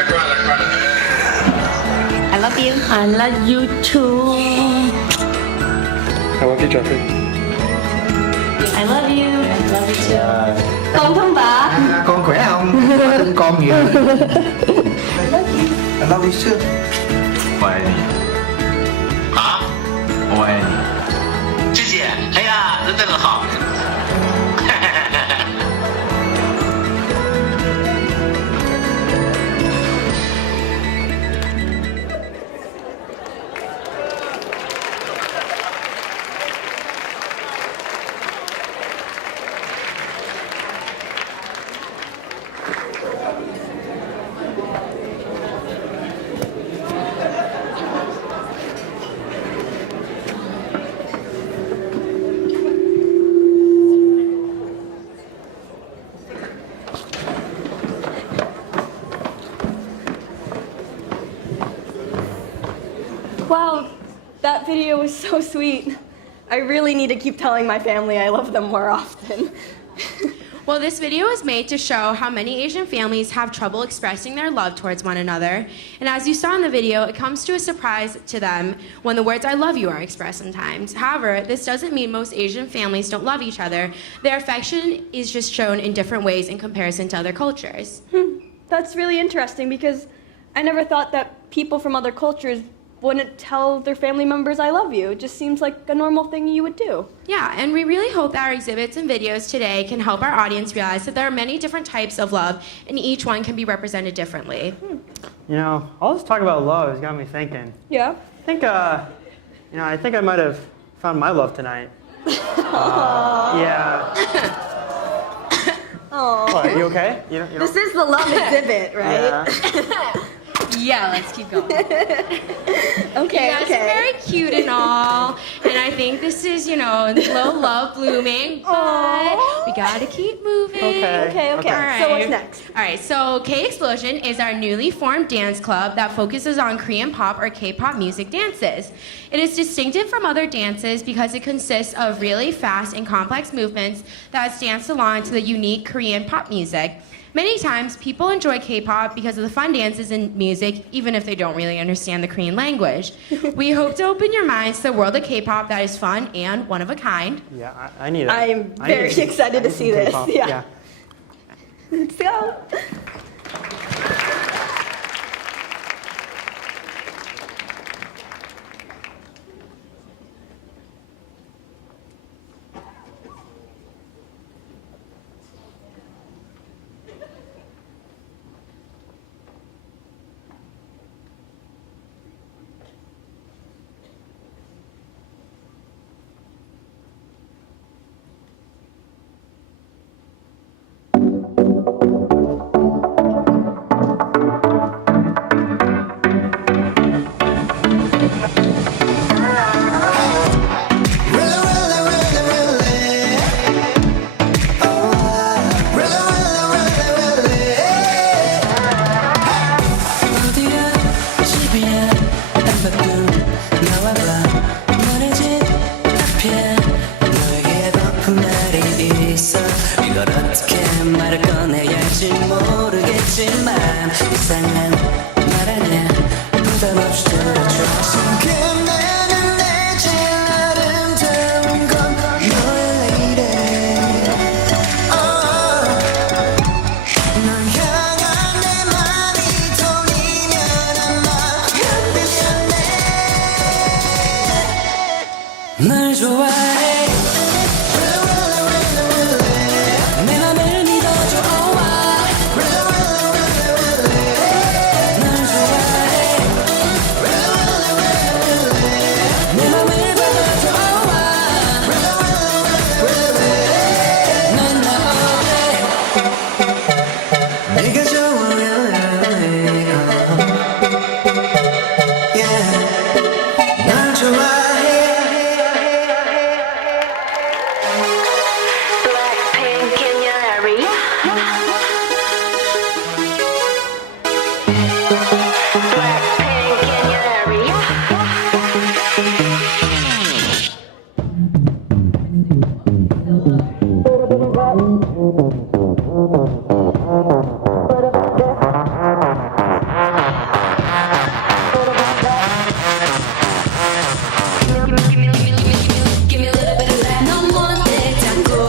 I love you. I love you too. I love you, Jeffrey. I love you. Love you too. Con thông bá. Con khỏe không? Tin con nhiều. I love you too. 我爱你。啊，我爱你。谢谢。哎呀，这个好。Wow, that video was so sweet. I really need to keep telling my family I love them more often. Well, this video was made to show how many Asian families have trouble expressing their love towards one another. And as you saw in the video, it comes to a surprise to them when the words I love you are expressed sometimes. However, this doesn't mean most Asian families don't love each other. Their affection is just shown in different ways in comparison to other cultures. That's really interesting because I never thought that people from other cultures wouldn't tell their family members I love you. It just seems like a normal thing you would do. Yeah, and we really hope that our exhibits and videos today can help our audience realize that there are many different types of love and each one can be represented differently. You know, all this talk about love has got me thinking. Yeah? I think, I think I might have found my love tonight. Yeah. Aww. What, you okay? You don't- This is the love exhibit, right? Yeah. Yeah, let's keep going. Okay, You guys okay. are very cute and all, and I think this is, little love blooming, but we gotta keep moving. Okay. All right. So what's next? All right, so K-Explosion is our newly formed dance club that focuses on Korean pop or K-pop music dances. It is distinctive from other dances because it consists of really fast and complex movements that's danced along to the unique Korean pop music. Many times, people enjoy K-pop because of the fun dances and music, even if they don't really understand the Korean language. We hope to open your minds to the world of K-pop that is fun and one of a kind. Yeah, I need it. I am very excited to see this. Yeah. Let's go. 널 좋아해 내 맘을 믿어줘 oh 널 좋아해 내 맘을 받아줘 넌 나 어때 네가 좋아 널 좋아해 넌 뭔데 자꾸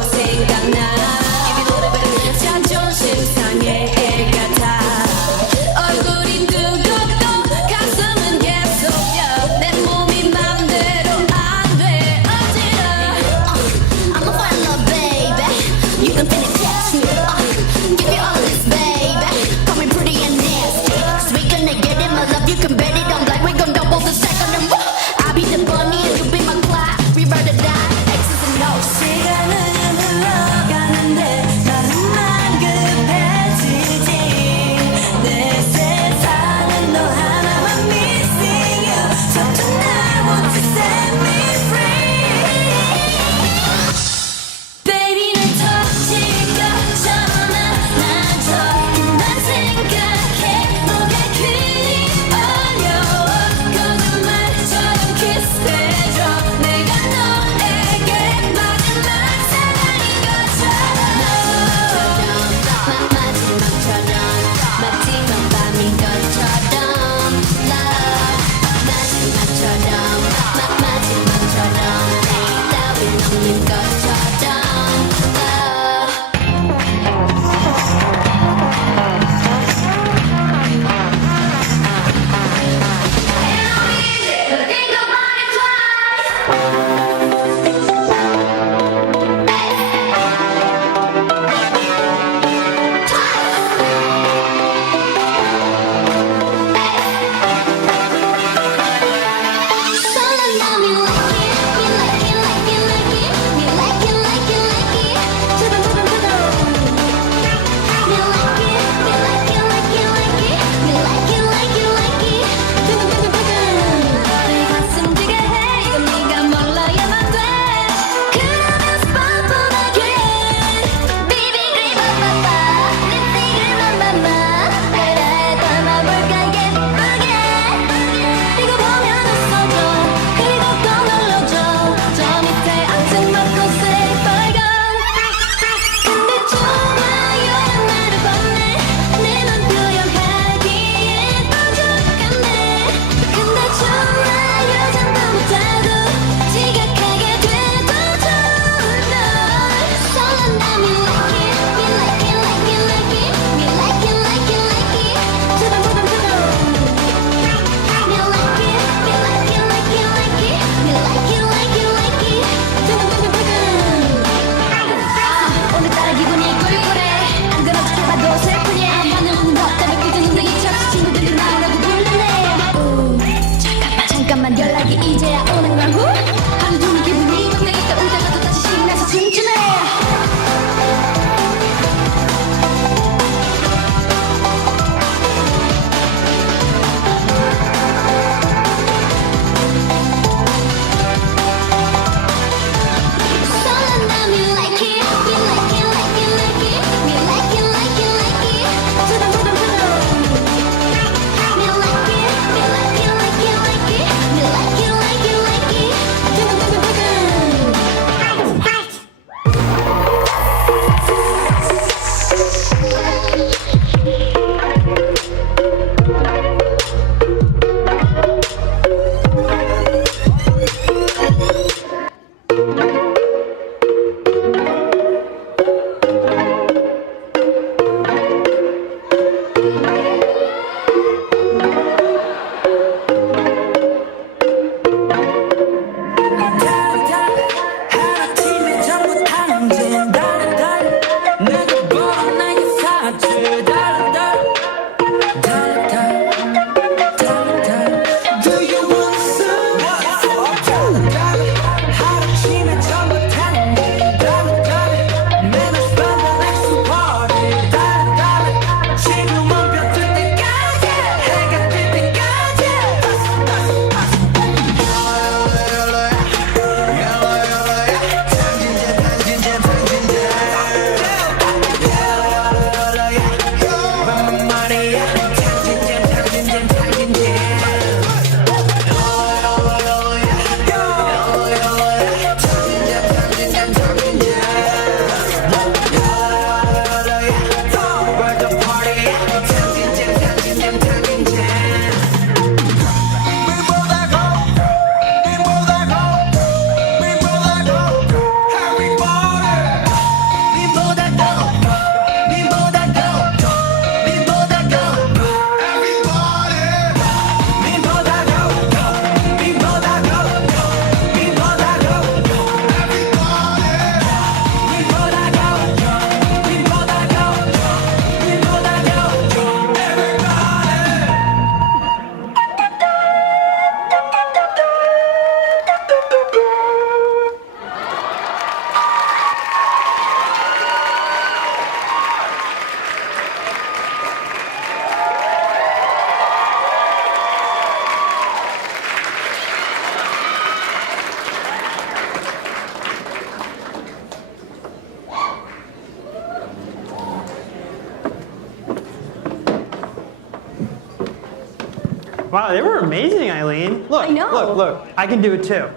Wow, they were amazing, Eileen. Look, I know. look. I can do it too.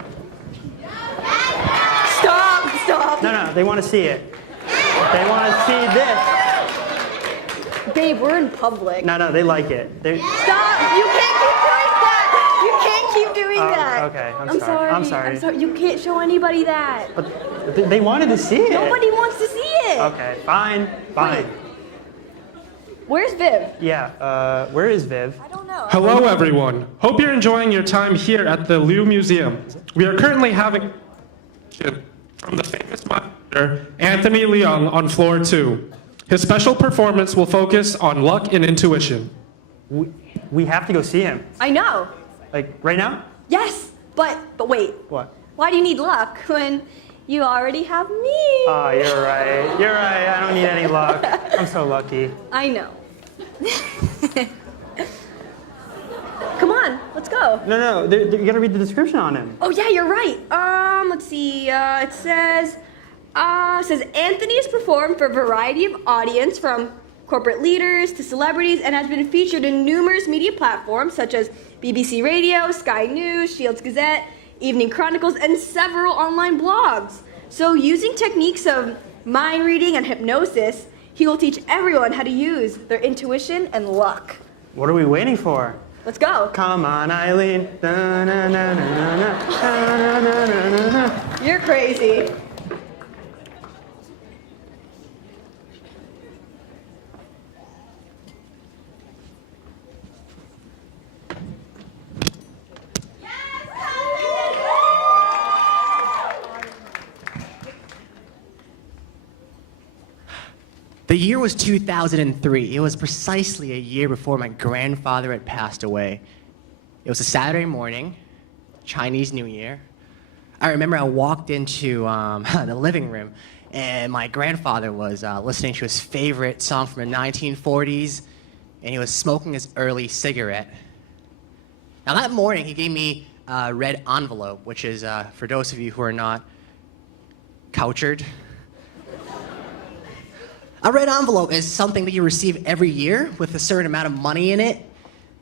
Stop. No, they want to see it. They want to see this. Babe, we're in public. No, they like it. Stop! You can't keep doing that! You can't keep doing that! Okay, I'm sorry. I'm sorry. You can't show anybody that. But they wanted to see it. Nobody wants to see it. Okay, fine. Where's Viv? Yeah, where is Viv? I don't know. Hello, everyone. Hope you're enjoying your time here at the Liu Museum. We are currently having from the famous master Anthony Leung on floor 2. His special performance will focus on luck and intuition. We have to go see him. I know. Like, right now? Yes, but wait. What? Why do you need luck when you already have me? Oh, you're right. You're right. I don't need any luck. I'm so lucky. I know. Come on, let's go. No, you gotta read the description on him. Oh yeah, you're right. Let's see. It says Anthony has performed for a variety of audience, from corporate leaders to celebrities, and has been featured in numerous media platforms such as BBC Radio, Sky News, Shields Gazette, Evening Chronicles, and several online blogs. So using techniques of mind reading and hypnosis, he will teach everyone how to use their intuition and luck. What are we waiting for? Let's go. Come on, Eileen. You're crazy. The year was 2003. It was precisely a year before my grandfather had passed away. It was a Saturday morning, Chinese New Year. I remember I walked into the living room, and my grandfather was listening to his favorite song from the 1940s, and he was smoking his early cigarette. Now that morning, he gave me a red envelope, which is, for those of you who are not cultured, a red envelope is something that you receive every year with a certain amount of money in it.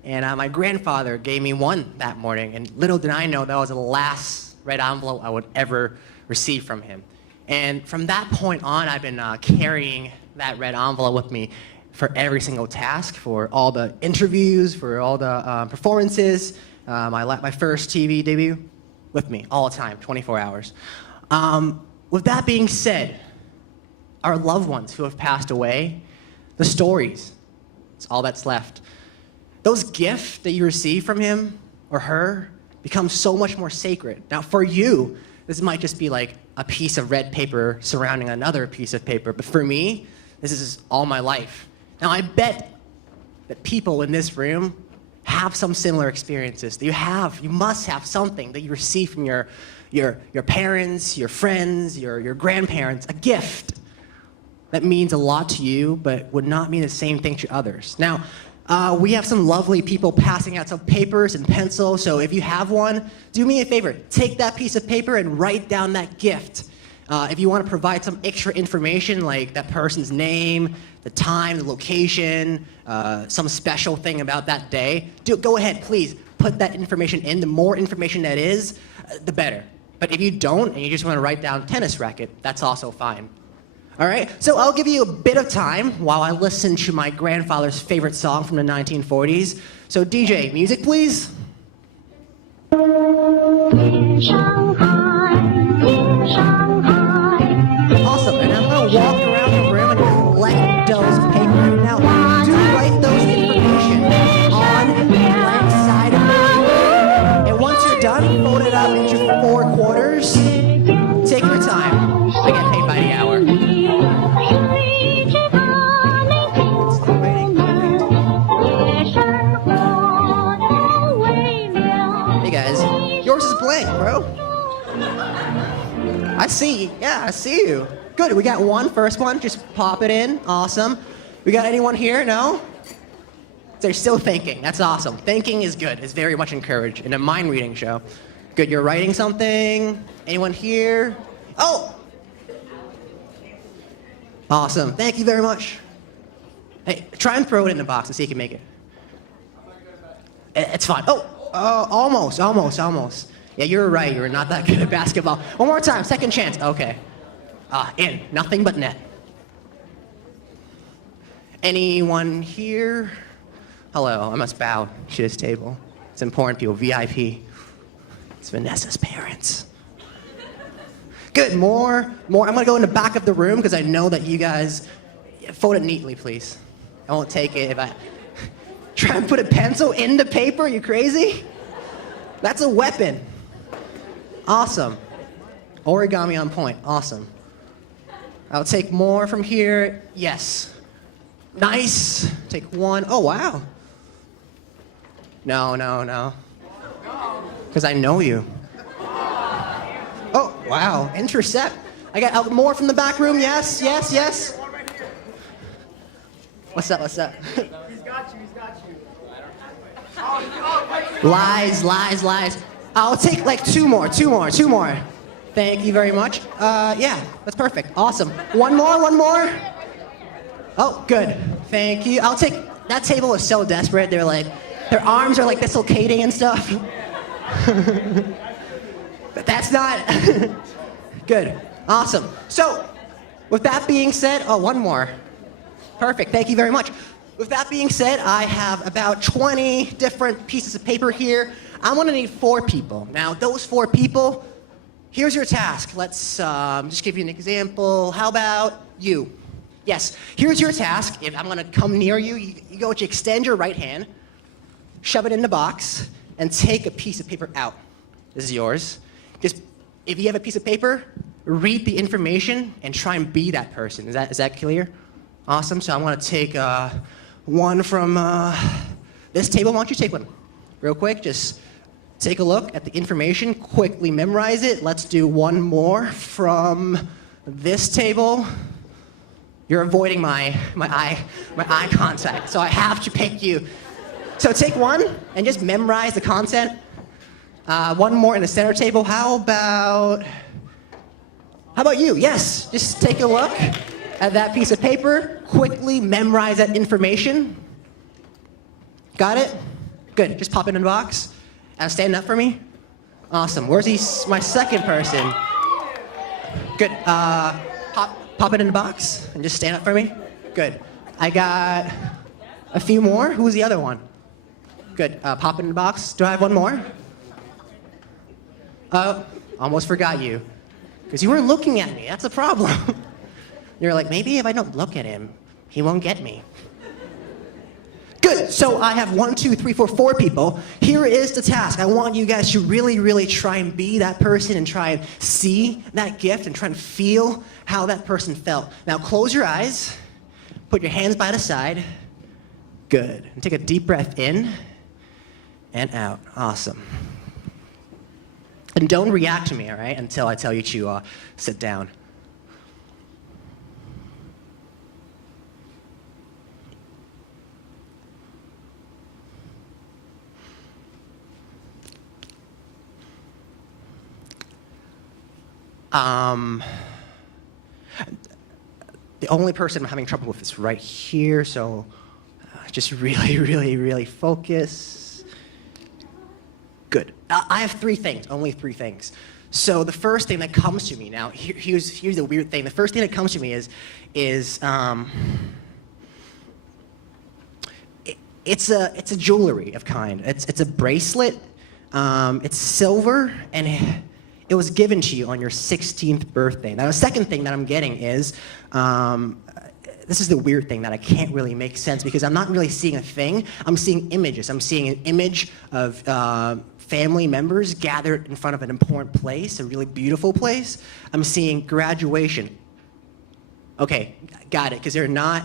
And my grandfather gave me one that morning. And little did I know that was the last red envelope I would ever receive from him. And from that point on, I've been carrying that red envelope with me for every single task, for all the interviews, for all the performances, my first TV debut, with me all the time, 24 hours. With that being said, our loved ones who have passed away, the stories, it's all that's left. Those gifts that you receive from him or her become so much more sacred. Now for you, this might just be like a piece of red paper surrounding another piece of paper, but for me, this is all my life. Now I bet that people in this room have some similar experiences. You must have something that you receive from your parents, your friends, your grandparents, a gift that means a lot to you, but would not mean the same thing to others. Now, we have some lovely people passing out some papers and pencils, so if you have one, do me a favor, take that piece of paper and write down that gift. If you want to provide some extra information, like that person's name, the time, the location, some special thing about that day, go ahead, please, put that information in. The more information that is, the better. But if you don't, and you just want to write down tennis racket, that's also fine. All right, so I'll give you a bit of time while I listen to my grandfather's favorite song from the 1940s. So DJ, music please. Awesome, and I'm gonna walk around the room and collect those papers. Now, do write those information on the blank side of the paper. And once you're done, fold it up into 4 quarters. Take your time. I get paid by the hour. Hey guys, yours is blank, bro. I see you. Good, we got one, first one, just pop it in, awesome. We got anyone here, no? They're still thinking, that's awesome. Thinking is good, it's very much encouraged in a mind reading show. Good, you're writing something? Anyone here? Oh! Awesome, thank you very much. Hey, try and throw it in the box and see if you can make it. It's fine. Oh, almost. Yeah, you're right. You're not that good at basketball. One more time. Second chance. Okay. In. Nothing but net. Anyone here? Hello. I must bow to this table. It's important, people. VIP. It's Vanessa's parents. Good. More. I'm going to go in the back of the room because I know that you guys... Fold it neatly, please. I won't take it if I... Try and put a pencil in the paper? Are you crazy? That's a weapon. Awesome. Origami on point. Awesome. I'll take more from here. Yes. Nice. Take one. Oh, wow. No. Because I know you. Oh, wow. Intercept. I got more from the back room. Yes. What's up? He's got you. Lies. I'll take like two more. Thank you very much. Yeah, that's perfect. Awesome. One more. Oh, good. Thank you. I'll take, that table was so desperate. They're like, their arms are like dislocating and stuff. But that's not, good. Awesome. So, with that being said, one more. Perfect, thank you very much. With that being said, I have about 20 different pieces of paper here. I'm gonna need 4 people. Now, those 4 people, here's your task. Let's just give you an example. How about you? Yes, here's your task. If I'm gonna come near you, you go to extend your right hand, shove it in the box, and take a piece of paper out. This is yours. Just, if you have a piece of paper, read the information and try and be that person. Is that clear? Awesome, so I'm gonna take one from this table. Why don't you take one? Real quick, just take a look at the information, quickly memorize it. Let's do one more from this table. You're avoiding my eye contact, so I have to pick you. So take one and just memorize the content. One more in the center table. How about you? Yes, just take a look at that piece of paper, quickly memorize that information. Got it? Good, just pop it in the box. And stand up for me. Awesome, where's my second person? Good, pop it in the box and just stand up for me. Good, I got a few more. Who's the other one? Good, pop it in the box. Do I have one more? Almost forgot you. Because you weren't looking at me, that's a problem. You're like, maybe if I don't look at him, he won't get me. Good, so I have 1, 2, 3, 4, 4 people. Here is the task. I want you guys to really try and be that person and try and see that gift and try and feel how that person felt. Now close your eyes, put your hands by the side. Good, and take a deep breath in and out. Awesome. And don't react to me, all right, until I tell you to sit down. The only person I'm having trouble with is right here, so just really focus. Good. I have 3 things, only 3 things. So the first thing that comes to me now, here's the weird thing. The first thing that comes to me is it's a jewelry of kind. It's a bracelet. It's silver, and it was given to you on your 16th birthday. Now, the second thing that I'm getting is, this is the weird thing that I can't really make sense because I'm not really seeing a thing. I'm seeing images. I'm seeing an image of family members gathered in front of an important place, a really beautiful place. I'm seeing graduation. Okay, got it, because they're not,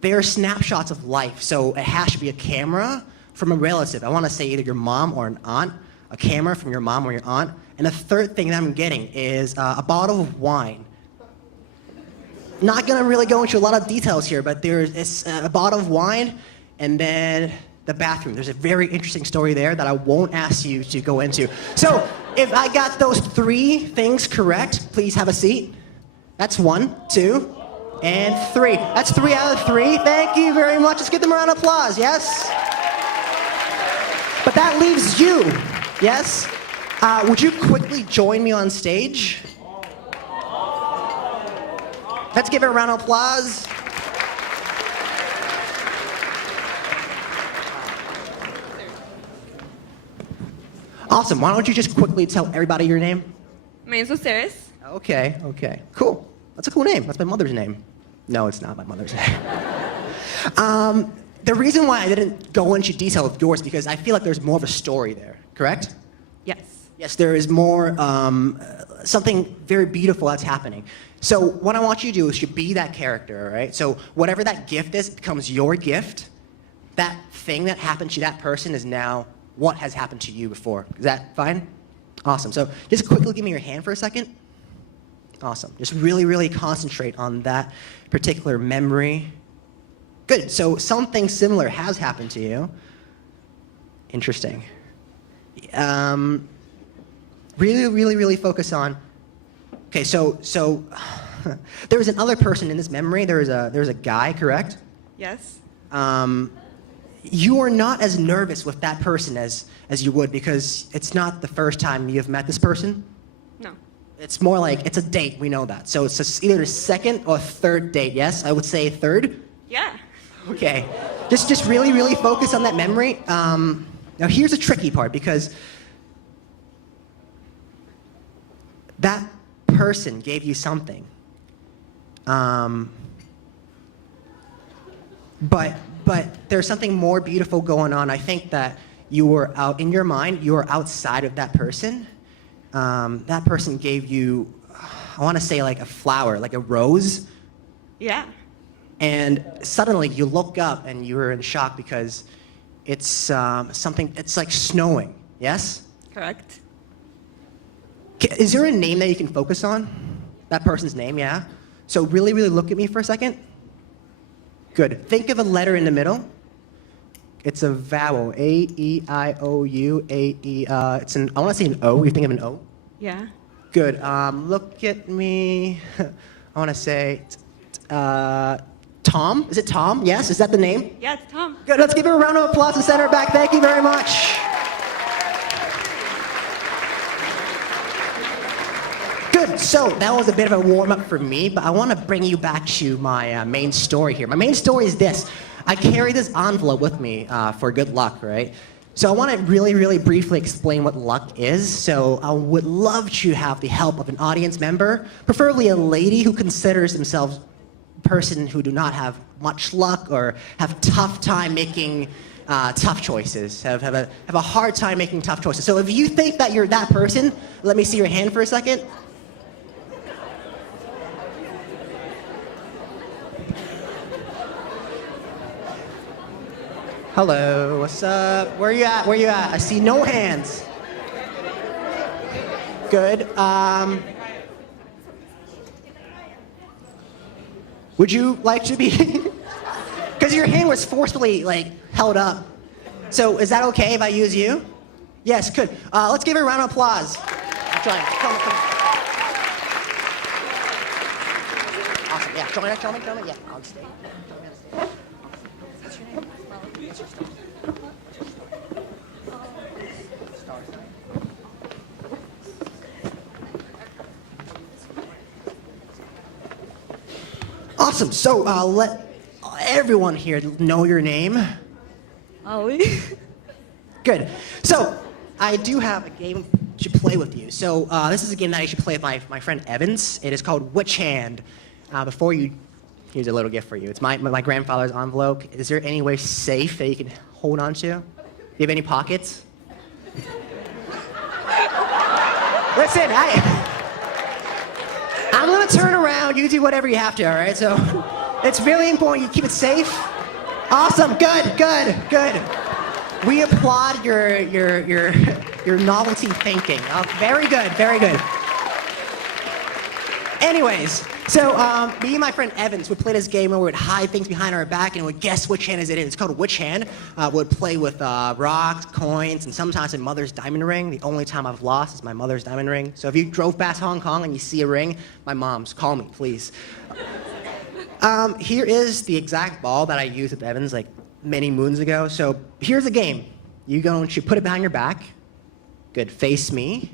they're snapshots of life, so it has to be a camera from a relative. I want to say either your mom or an aunt. A camera from your mom or your aunt. And the third thing that I'm getting is a bottle of wine. Not gonna really go into a lot of details here, but it's a bottle of wine and then the bathroom. There's a very interesting story there that I won't ask you to go into. So if I got those 3 things correct, please have a seat. That's 1, 2, and 3. That's 3 out of 3. Thank you very much. Let's give them a round of applause, yes? But that leaves you, yes? Would you quickly join me on stage? Let's give it a round of applause. Awesome. Why don't you just quickly tell everybody your name? My name's Osiris. Okay. Cool. That's a cool name. That's my mother's name. No, it's not my mother's name. The reason why I didn't go into detail with yours because I feel like there's more of a story there, correct? Yes. Yes, there is more, something very beautiful that's happening. So what I want you to do is you be that character, right? So whatever that gift is becomes your gift. That thing that happened to that person is now what has happened to you before. Is that fine? Awesome. So just quickly give me your hand for a second. Awesome. Just really, really concentrate on that particular memory. Good. So something similar has happened to you. Interesting. Really focus on. Okay. So there was another person in this memory. There was a guy, correct? Yes. You are not as nervous with that person as you would because it's not the first time you've met this person. No. It's more like it's a date. We know that. So it's either a second or third date. Yes, I would say third. Yeah. Okay. Just really focus on that memory. Now here's a tricky part because that person gave you something. But there's something more beautiful going on. I think that you were out in your mind, you were outside of that person. That person gave you, I want to say like a flower, like a rose. Yeah. And suddenly you look up and you were in shock because it's something, it's like snowing, yes? Correct. Is there a name that you can focus on? That person's name, yeah? So really look at me for a second. Good. Think of a letter in the middle. It's a vowel. A-E-I-O-U. A-E. It's an. I want to say an O. You think of an O? Yeah. Good. Look at me. I want to say Tom. Is it Tom? Yes. Is that the name? Yeah, it's Tom. Good. Let's give her a round of applause and send her back. Thank you very much. Good. So that was a bit of a warm-up for me, but I want to bring you back to my main story here. My main story is this. I carry this envelope with me for good luck, right? So I want to really briefly explain what luck is. So I would love to have the help of an audience member, preferably a lady who considers themselves a person who do not have much luck or have tough time making tough choices, have a hard time making tough choices. So if you think that you're that person, let me see your hand for a second. Hello, what's up? Where you at? Where you at? I see no hands. Good. Would you like to be? Because your hand was forcefully held up. So is that okay if I use you? Yes, good. Let's give her a round of applause. Join. Come. Awesome. Yeah. Join. Yeah. On stage. What's your name? Awesome. So let everyone here know your name. Ollie. Good. So I do have a game to play with you. So this is a game that I should play with my friend Evans. It is called Which Hand. Here's a little gift for you. It's my grandfather's envelope. Is there any way safe that you can hold on to? Do you have any pockets? Listen, I'm gonna turn around. You do whatever you have to, all right? So it's really important you keep it safe. Awesome, good. We applaud your novelty thinking. Very good. Anyways, so me and my friend Evans would play this game where we would hide things behind our back and would guess which hand is it in. It's called Which Hand. Would play with rocks, coins, and sometimes my mother's diamond ring. The only time I've lost is my mother's diamond ring. So if you drove past Hong Kong and you see a ring, my mom's. Call me, please. Here is the exact ball that I used with Evans many moons ago. So here's a game. you're going to put it behind your back. Good, face me.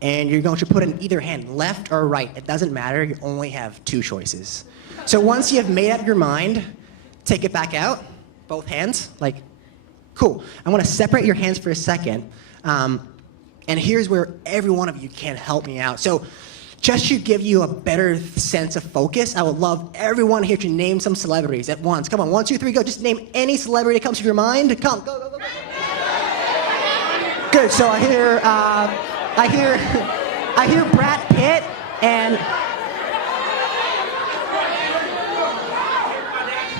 And you're going to put it in either hand, left or right. It doesn't matter, you only have 2 choices. So once you have made up your mind, take it back out, both hands, like, cool. I want to separate your hands for a second. And here's where every one of you can help me out. So just to give you a better sense of focus, I would love everyone here to name some celebrities at once. Come on, 1, 2, 3, go. Just name any celebrity that comes to your mind. Come, go, go, go, go. Good, so I hear Brad Pitt and...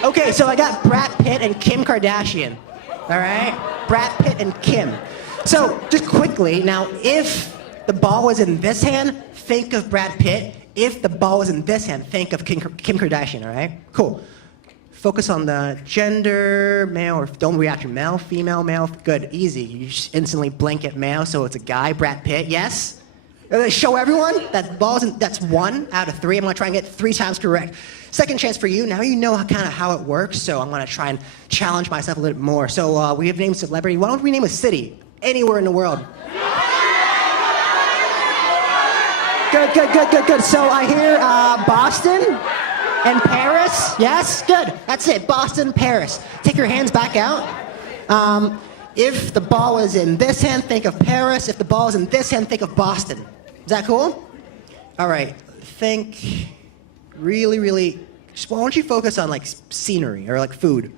Okay, so I got Brad Pitt and Kim Kardashian. All right? Brad Pitt and Kim. So just quickly, now if the ball was in this hand, think of Brad Pitt. If the ball was in this hand, think of Kim Kardashian, all right? Cool. Focus on the gender, male, or don't react to male, female, male. Good, easy. You just instantly blink at male, so it's a guy, Brad Pitt, yes? Show everyone that that's 1 out of 3. I'm gonna try and get 3 times correct. Second chance for you. Now you know kind of how it works, so I'm gonna try and challenge myself a little bit more. So we have named celebrity. Why don't we name a city? Anywhere in the world. Good. So I hear Boston and Paris. Yes, good. That's it. Boston, Paris. Take your hands back out. If the ball is in this hand, think of Paris. If the ball is in this hand, think of Boston. Is that cool? All right. Think really. Why don't you focus on like scenery or like food?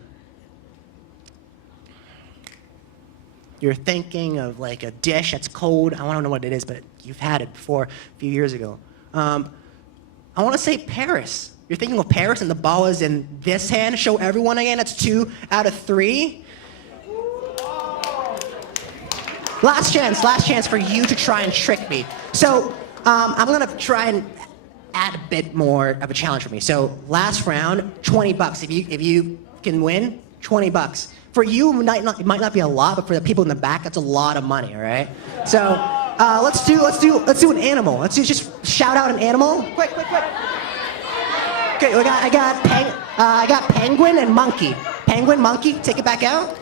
You're thinking of like a dish that's cold. I don't know what it is, but you've had it before a few years ago. I want to say Paris. You're thinking of Paris and the ball is in this hand. Show everyone again. That's 2 out of 3. Last chance for you to try and trick me. So I'm gonna try and add a bit more of a challenge for me. So last round, $20. If you can win, $20. For you, it might not be a lot, but for the people in the back, that's a lot of money. All right. So let's do an animal. Let's just shout out an animal. Quick. Okay, I got penguin and monkey. Penguin, monkey. Take it back out.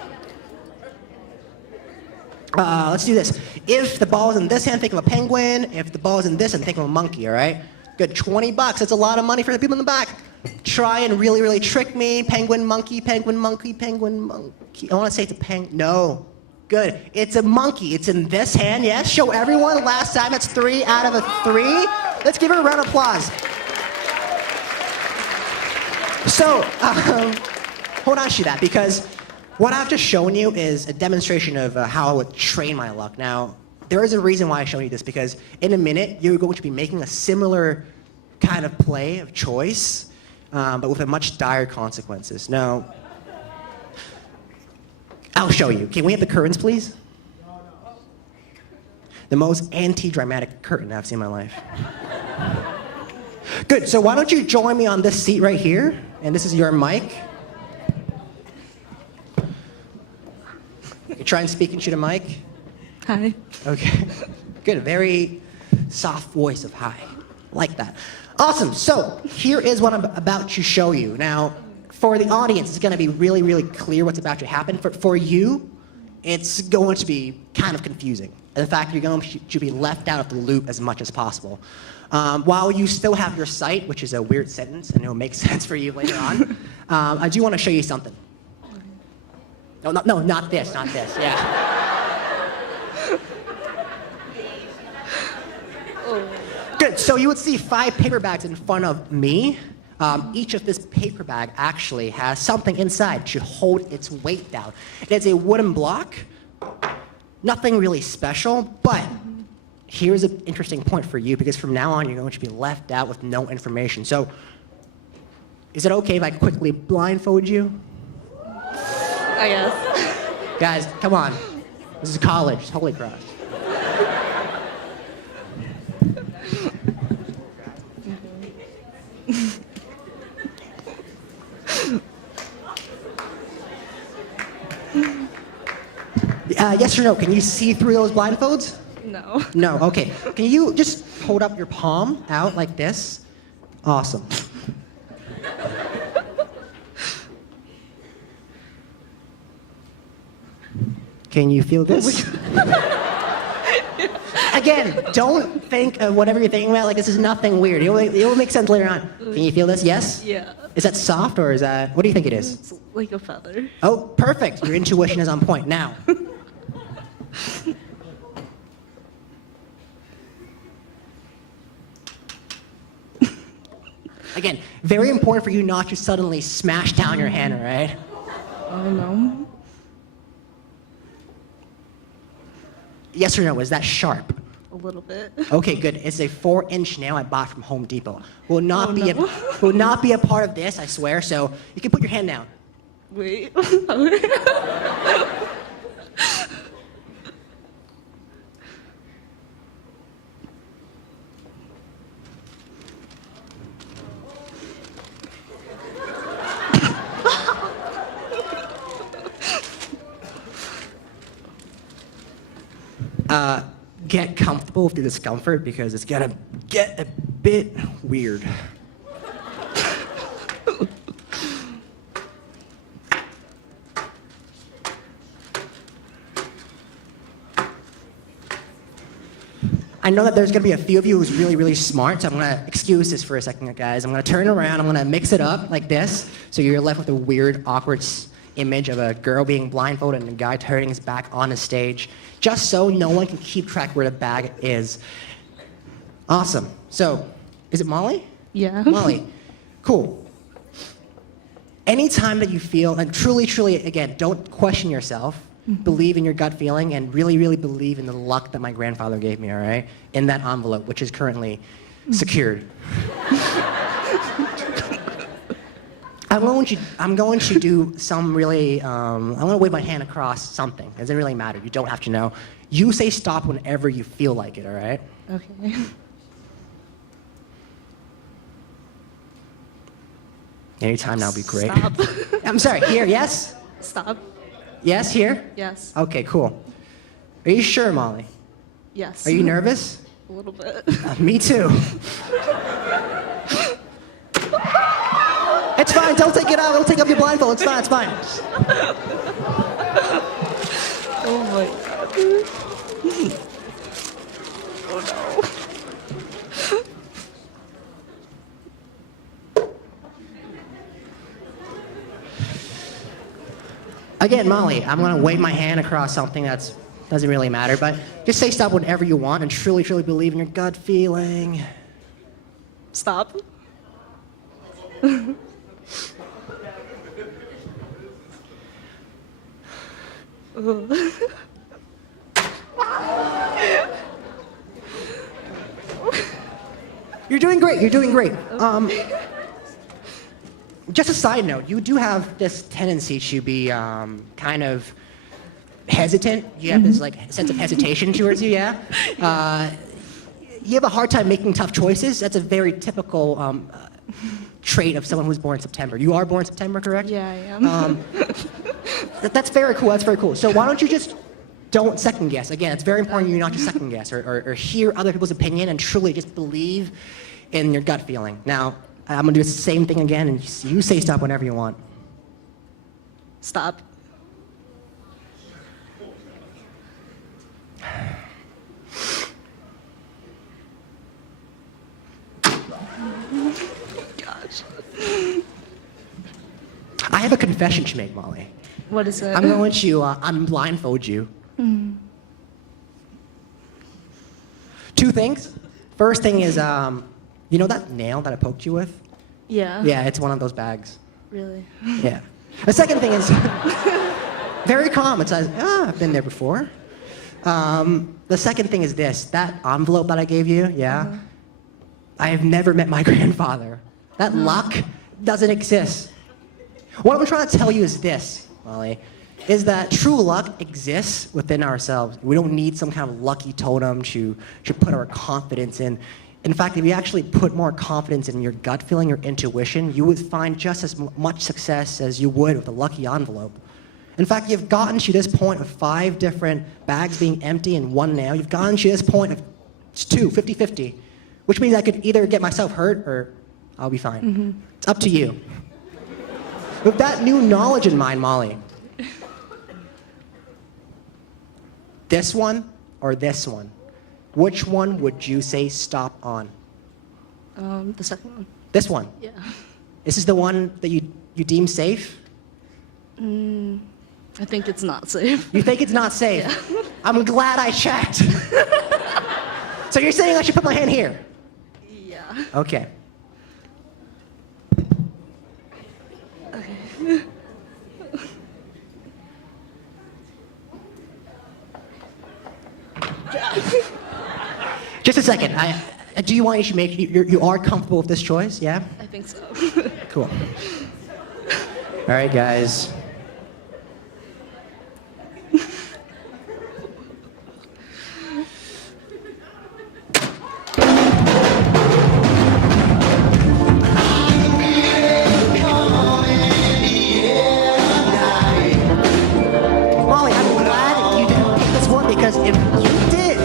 Let's do this. If the ball is in this hand, think of a penguin. If the ball is in this hand, think of a monkey, all right? Good, $20. That's a lot of money for the people in the back. Try and really trick me. Penguin, monkey, penguin, monkey, penguin, monkey. I want to say it's a penguin. No. Good. It's a monkey. It's in this hand, yes? Show everyone. Last time, that's 3 out of 3. Let's give her a round of applause. So, hold on to that, because what I've just shown you is a demonstration of how I would train my luck. Now, there is a reason why I'm showing you this, because in a minute, you're going to be making a similar kind of play of choice, but with a much dire consequences. Now, I'll show you. Can we have the curtains, please? The most anti-dramatic curtain I've seen in my life. Good, so why don't you join me on this seat right here, and this is your mic. You try and speak into the mic. Hi. Okay. Good. Very soft voice of hi. Like that. Awesome. So here is what I'm about to show you. Now, for the audience, it's going to be really clear what's about to happen. For you, it's going to be kind of confusing. In fact, you're going to be left out of the loop as much as possible. While you still have your sight, which is a weird sentence, and it'll make sense for you later on, I do want to show you something. No, not this, yeah. Good, so you would see 5 paper bags in front of me. Each of this paper bag actually has something inside to hold its weight down. It is a wooden block, nothing really special, but here's an interesting point for you, because from now on you're going to be left out with no information. So, is it okay if I quickly blindfold you? I guess. Guys, come on. This is college. Holy cross. Yes or no? Can you see through those blindfolds? No. No, okay. Can you just hold up your palm out like this? Awesome. Can you feel this? Again, don't think of whatever you're thinking about like this is nothing weird. It will make sense later on. Can you feel this? Yes? Yeah. Is that soft or is that, what do you think it is? It's like a feather. Oh, perfect. Your intuition is on point. Now. Again, very important for you not to suddenly smash down your hand, all right? Oh no. Yes or no, is that sharp? A little bit. Okay, good. It's a 4-inch nail I bought from Home Depot. Will not be a part of this, I swear. So you can put your hand down. Wait. Get comfortable with the discomfort because it's gonna get a bit weird. I know that there's gonna be a few of you who's really, really smart, so I'm gonna excuse this for a second, guys. I'm gonna turn around, I'm gonna mix it up like this, so you're left with a weird, awkward image of a girl being blindfolded and a guy turning his back on a stage, just so no one can keep track where the bag is. Awesome. So, is it Molly? Yeah. Molly. Cool. Anytime that you feel, and truly, truly, again, don't question yourself, believe in your gut feeling, and really, really believe in the luck that my grandfather gave me, all right? In that envelope, which is currently secured. I'm going to do some really, I'm going to wave my hand across something. It doesn't really matter. You don't have to know. You say stop whenever you feel like it, all right? Okay. Anytime now would be great. Stop. I'm sorry, here, yes? Stop. Yes, here? Yes. Okay, cool. Are you sure, Molly? Yes. Are you nervous? A little bit. Me too. It's fine, don't take it out, don't take off your blindfold, it's fine, it's fine. Oh my god. Oh no. Again, Molly, I'm gonna wave my hand across something that doesn't really matter, but just say stop whenever you want and truly, truly believe in your gut feeling. Stop. You're doing great, you're doing great. Just a side note, you do have this tendency to be kind of hesitant. You have this like sense of hesitation towards you, yeah? You have a hard time making tough choices. That's a very typical trait of someone who's born in September. You are born in September, correct? Yeah, I am. That's very cool, that's very cool. So why don't you just don't second guess. Again, it's very important you not to second guess or hear other people's opinion and truly just believe in your gut feeling. Now, I'm gonna do the same thing again and you say stop whenever you want. Stop. Gosh. I have a confession to make, Molly. What is it? I'm going to unblindfold you. Two things. First thing is, you know that nail that I poked you with? Yeah. Yeah, it's one of those bags. Really? Yeah. The second thing is very calm. It says, I've been there before. The second thing is this. That envelope that I gave you, yeah? I have never met my grandfather. That luck doesn't exist. What I'm trying to tell you is this, Molly, is that true luck exists within ourselves. We don't need some kind of lucky totem to put our confidence in. In fact, if you actually put more confidence in your gut feeling, your intuition, you would find just as much success as you would with a lucky envelope. In fact, you've gotten to this point of 5 different bags being empty and 1 nail. You've gotten to this point of 2, 50-50, which means I could either get myself hurt or I'll be fine. It's up to you. With that new knowledge in mind, Molly, This one or this one? Which one would you say stop on? The second one. This one? Yeah. This is the one that you deem safe? I think it's not safe. You think it's not safe? Yeah. I'm glad I checked. So you're saying I should put my hand here? Yeah. Okay. Okay. Just a second. Do you want you should make you are comfortable with this choice? Yeah. I think so. Cool. All right, guys. Molly, I'm glad you didn't pick this one because if you did,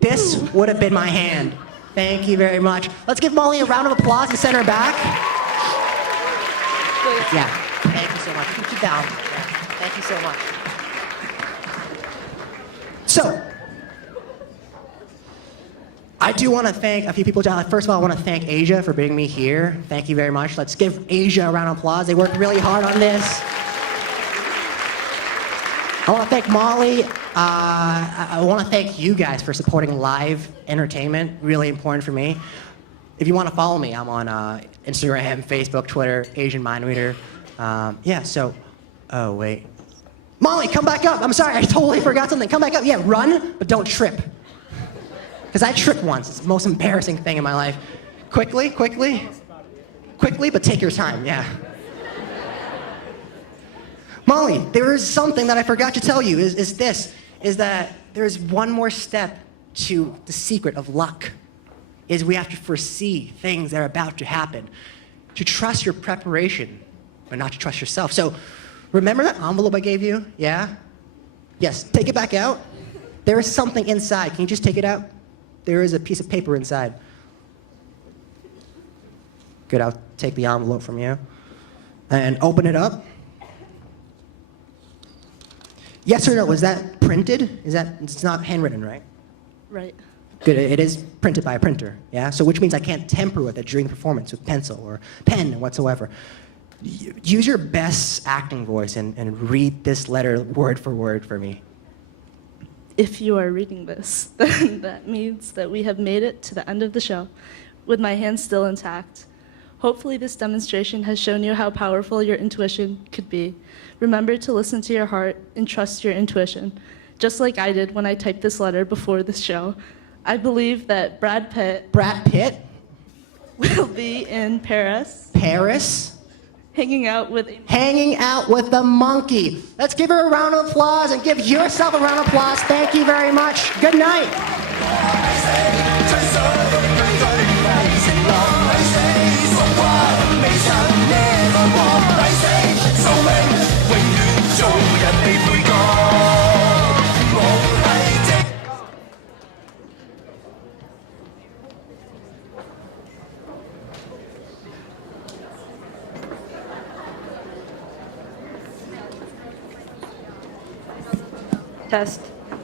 this would have been my hand. Thank you very much. Let's give Molly a round of applause and send her back. Yeah, thank you so much. Keep you down. Yeah, thank you so much. So, I do want to thank a few people. First of all, I want to thank Asia for bringing me here. Thank you very much. Let's give Asia a round of applause. They worked really hard on this. I want to thank Molly. I want to thank you guys for supporting live entertainment. Really important for me. If you want to follow me, I'm on Instagram, Facebook, Twitter, Asian Mind Reader. Yeah, so, oh, wait. Molly, come back up. I'm sorry, I totally forgot something. Come back up. Yeah, run, but don't trip. Because I tripped once. It's the most embarrassing thing in my life. Quickly, but take your time, yeah. Molly, there is something that I forgot to tell you, is that there's one more step to the secret of luck, is we have to foresee things that are about to happen, to trust your preparation, but not to trust yourself. So, remember that envelope I gave you? Yeah? Yes, take it back out. There is something inside. Can you just take it out? There is a piece of paper inside. Good, I'll take the envelope from you. And open it up. Yes or no, was that printed? It's not handwritten, right? Right. Good, it is printed by a printer, yeah? So which means I can't tamper with it during the performance with pencil or pen whatsoever. Use your best acting voice and read this letter word for word for me. If you are reading this, then that means that we have made it to the end of the show, with my hand still intact. Hopefully this demonstration has shown you how powerful your intuition could be. Remember to listen to your heart and trust your intuition, just like I did when I typed this letter before this show. I believe that Brad Pitt will be in Paris. Hanging out with the monkey. Let's give her a round of applause and give yourself a round of applause. Thank you very much. Good night.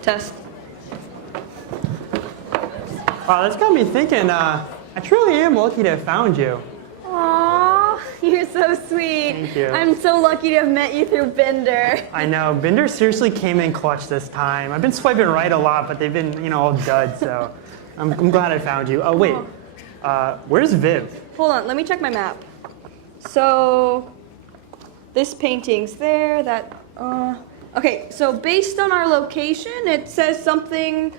Test. Wow, that's got me thinking. I truly am lucky to have found you. Aww, you're so sweet. Thank you. I'm so lucky to have met you through Binder. I know, Binder seriously came in clutch this time. I've been swiping right a lot, but they've been, all duds, so I'm glad I found you. Oh, wait, where's Viv? Hold on, let me check my map. So, this painting's there, okay, so based on our location, it says something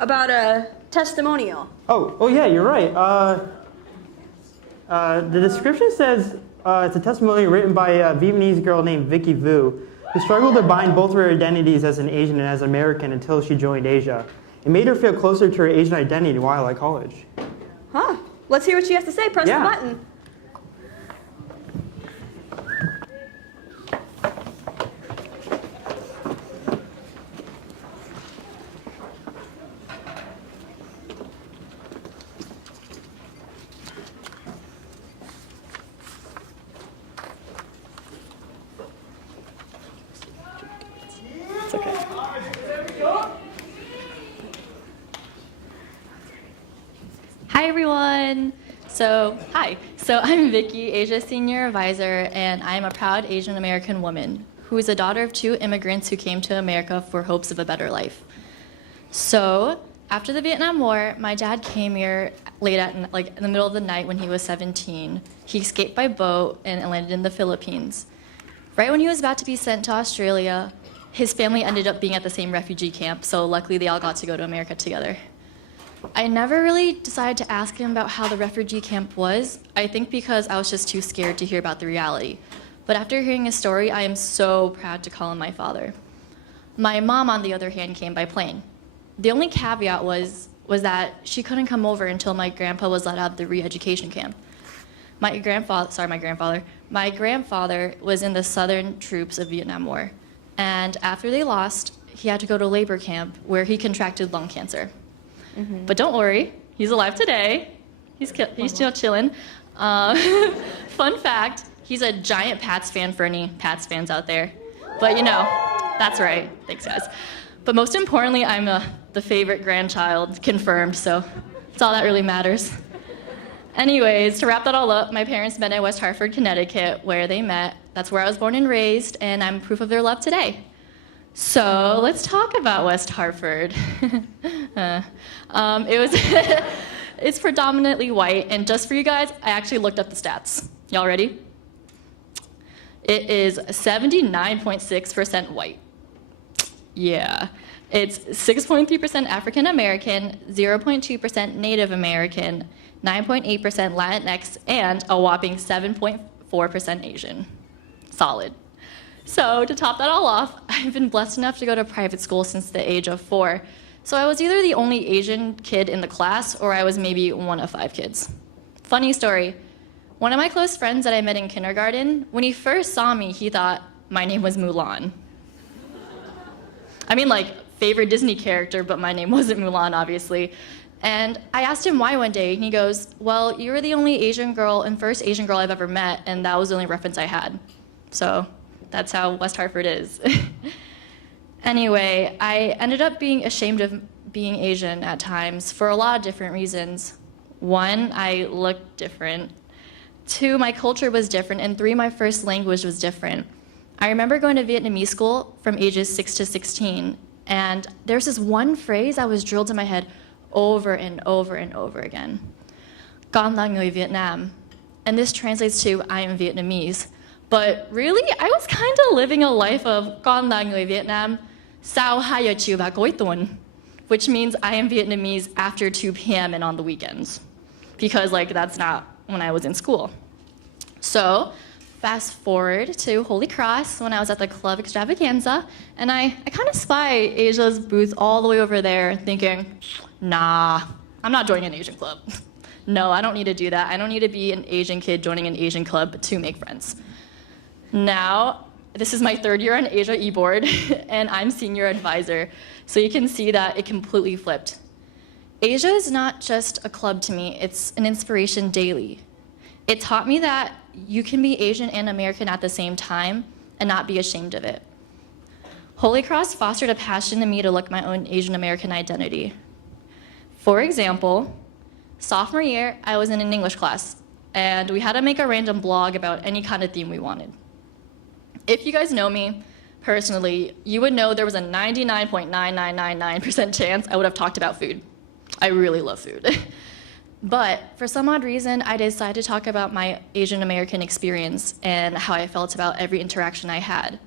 about a testimonial. Oh yeah, you're right. The description says it's a testimonial written by a Vietnamese girl named Vicky Vu, who struggled to bind both her identities as an Asian and as an American until she joined Asia. It made her feel closer to her Asian identity while at college. Huh, let's hear what she has to say. Press the button. everyone. Hi. I'm Vicky, Asia Senior Advisor, and I'm a proud Asian American woman who is a daughter of 2 immigrants who came to America for hopes of a better life. So, after the Vietnam War, my dad came here late at in the middle of the night when he was 17. He escaped by boat and landed in the Philippines. Right when he was about to be sent to Australia, his family ended up being at the same refugee camp, so luckily they all got to go to America together. I never really decided to ask him about how the refugee camp was, I think because I was just too scared to hear about the reality. But after hearing his story, I am so proud to call him my father. My mom, on the other hand, came by plane. The only caveat was that she couldn't come over until my grandpa was let out of the re-education camp. My grandfather was in the Southern troops of Vietnam War. And after they lost, he had to go to labor camp where he contracted lung cancer. But don't worry, he's alive today. He's still chilling. Fun fact, he's a giant Pats fan for any Pats fans out there. But that's right. Thanks, guys. But most importantly, I'm the favorite grandchild, confirmed, so that's all that really matters. Anyways, to wrap that all up, my parents met at West Hartford, Connecticut, where they met. That's where I was born and raised, and I'm proof of their love today. So let's talk about West Hartford. It's predominantly white, and just for you guys, I actually looked up the stats. Y'all ready? It is 79.6% white. Yeah. It's 6.3% African American, 0.2% Native American, 9.8% Latinx, and a whopping 7.4% Asian. Solid. So to top that all off, I've been blessed enough to go to private school since the age of 4. So I was either the only Asian kid in the class, or I was maybe one of 5 kids. Funny story, one of my close friends that I met in kindergarten, when he first saw me, he thought my name was Mulan. I mean, favorite Disney character, but my name wasn't Mulan, obviously. And I asked him why one day, and he goes, well, you were the only Asian girl and first Asian girl I've ever met, and that was the only reference I had. So that's how West Hartford is. Anyway, I ended up being ashamed of being Asian at times for a lot of different reasons. 1, I looked different. 2, my culture was different. And 3, my first language was different. I remember going to Vietnamese school from ages 6 to 16, and there's this one phrase that was drilled in my head over and over and over again. Con là người Việt Nam. And this translates to, I am Vietnamese. But really, I was kind of living a life of Con là người Việt Nam, sau 2 giờ chiều và cuối tuần, which means I am Vietnamese after 2 p.m. and on the weekends. Because that's not when I was in school. So, fast forward to Holy Cross when I was at the Club Extravaganza, and I kind of spy Asia's booth all the way over there thinking, nah, I'm not joining an Asian club. No, I don't need to do that. I don't need to be an Asian kid joining an Asian club to make friends. Now, this is my 3rd year on Asia e-board, and I'm senior advisor, so you can see that it completely flipped. Asia is not just a club to me, it's an inspiration daily. It taught me that you can be Asian and American at the same time and not be ashamed of it. Holy Cross fostered a passion in me to look my own Asian American identity. For example, sophomore year, I was in an English class, and we had to make a random blog about any kind of theme we wanted. If you guys know me personally, you would know there was a 99.9999% chance I would have talked about food. I really love food. But for some odd reason, I decided to talk about my Asian American experience and how I felt about every interaction I had.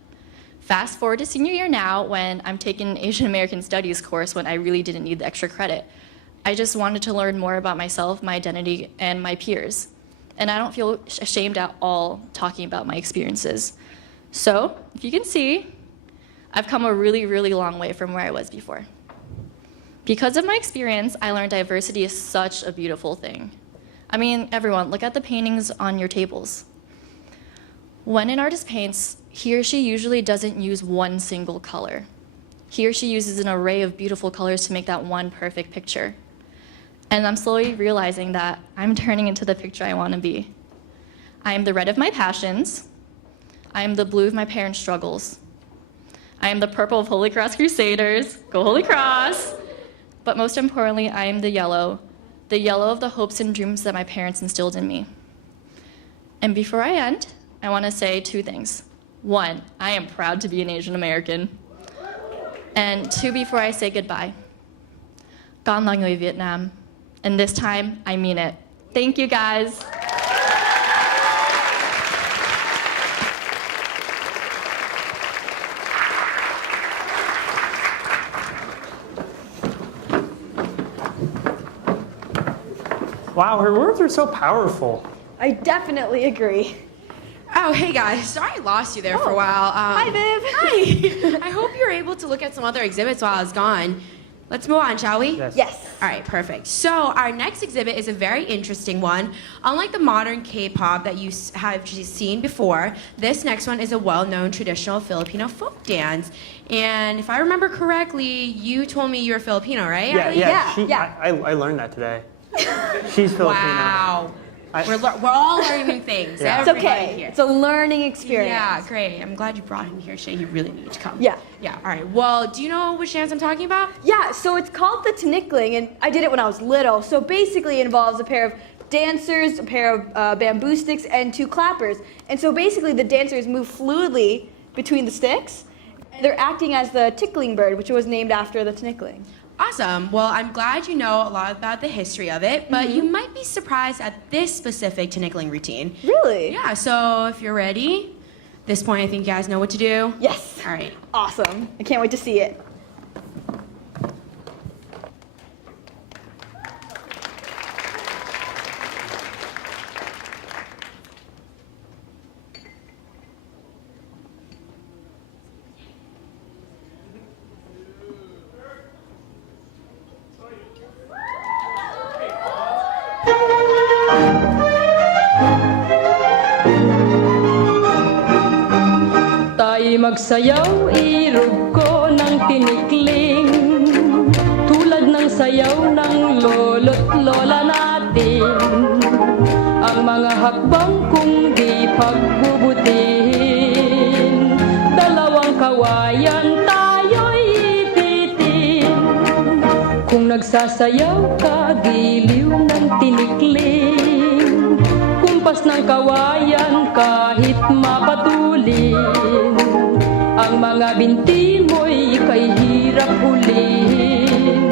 Fast forward to senior year now, when I'm taking an Asian American Studies course when I really didn't need the extra credit. I just wanted to learn more about myself, my identity, and my peers. And I don't feel ashamed at all talking about my experiences. So, if you can see, I've come a really, really long way from where I was before. Because of my experience, I learned diversity is such a beautiful thing. I mean, everyone, look at the paintings on your tables. When an artist paints, he or she usually doesn't use one single color. He or she uses an array of beautiful colors to make that one perfect picture. And I'm slowly realizing that I'm turning into the picture I want to be. I am the red of my passions. I am the blue of my parents' struggles. I am the purple of Holy Cross Crusaders. Go Holy Cross! But most importantly, I am the yellow the yellow of the hopes and dreams that my parents instilled in me. And before I end, I want to say 2 things. 1, I am proud to be an Asian American. And 2, before I say goodbye, Con là người Việt Nam. And this time, I mean it. Thank you, guys. Wow, her words are so powerful. I definitely agree. Oh, hey guys. Sorry I lost you there for a while. Hi, Viv. Hi. I hope you're able to look at some other exhibits while I was gone. Let's move on, shall we? Yes. All right, perfect. So our next exhibit is a very interesting one. Unlike the modern K-pop that you have seen before, this next one is a well-known traditional Filipino folk dance. And if I remember correctly, you told me you're Filipino, right? I learned that today. She's Filipino. Wow. We're all learning new things. Yeah. It's okay. Here. It's a learning experience. Yeah, great. I'm glad you brought him here, Shay. You really need to come. Yeah. Yeah, all right. Well, do you know which dance I'm talking about? Yeah, so it's called the Tinikling, and I did it when I was little. So basically it involves a pair of dancers, a pair of bamboo sticks, and 2 clappers. And so basically the dancers move fluidly between the sticks. They're acting as the tickling bird, which was named after the Tinikling. Awesome. Well, I'm glad you know a lot about the history of it, but you might be surprised at this specific tinikling routine. Really? Yeah, so if you're ready, at this point I think you guys know what to do. Yes. All right. Awesome. I can't wait to see it. Tayo magsayaw, irog ko ng tinikling, tulad ng sayaw ng lolo't lola natin. Ang mga hakbang kung di pagbubutihin, dalawang kawayan tayo'y ititin. Kung nagsasayaw ka, giliw ng tinikling, kumpas ng kawayan kahit mapatulin. Ang mga binti mo'y ika'y hirap hulihin.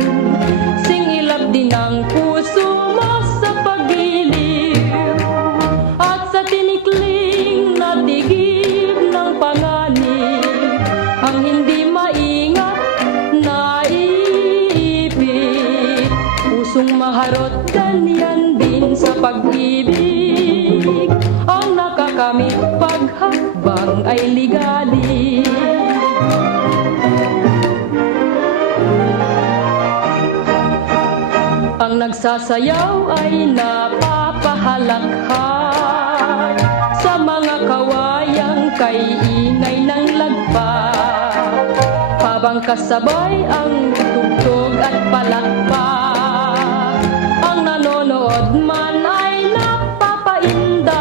Singilap din ang puso mo sa pagiliw, at sa tinikling na tigib ng panganib. Ang hindi maingat na iipit, pusong maharot ganyan din sa pag-ibig. Ang nakakamit paghakbang ay ligali. Ang nagsasayaw ay napapahalakhak sa mga kawayang kay ingay ng lagpak, habang kasabay ang tugtog at palakpak. Ang nanonood man ay napapaindak.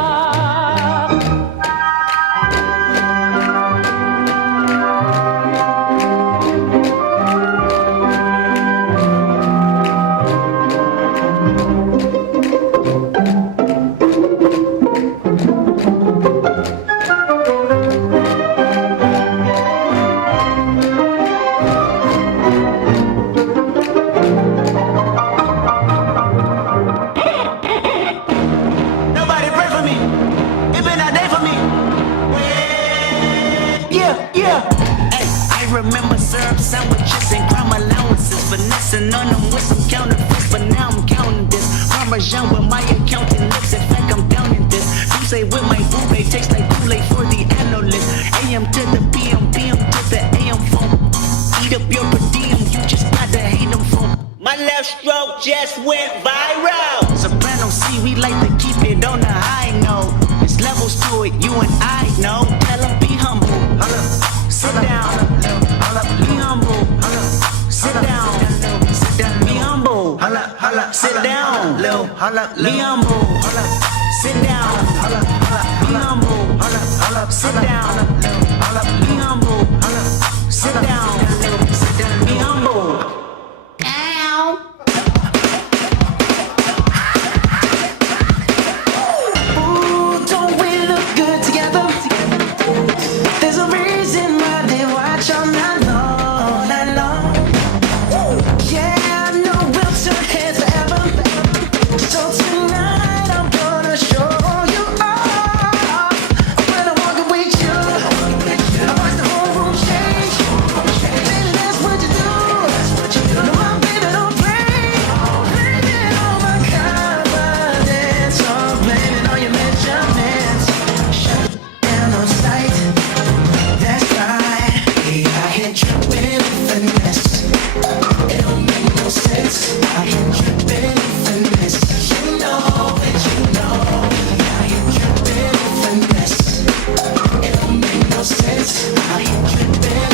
Nobody pray for me. It been a day for me. Yeah. Hey, I remember syrup sandwiches and crime allowances, finessing on them with some counterfeits, but now I'm counting this. Parmesan with my accountant lips. In fact, I'm down in this. You say with my boo, they taste like Kool-Aid for the analyst. AM to the PM, PM to the AM phone. Eat up your per diem, you just gotta hate them phone. My left stroke just went viral. Soprano C, we like to keep it on the high note. There's levels to it, you and I know. Tell them be humble. Sit down. Be humble. Sit down. Be humble. Sit down. Be humble. Sit down. Be humble. Sit down. Be humble. Sit down. Be humble. no sense. Out here dripping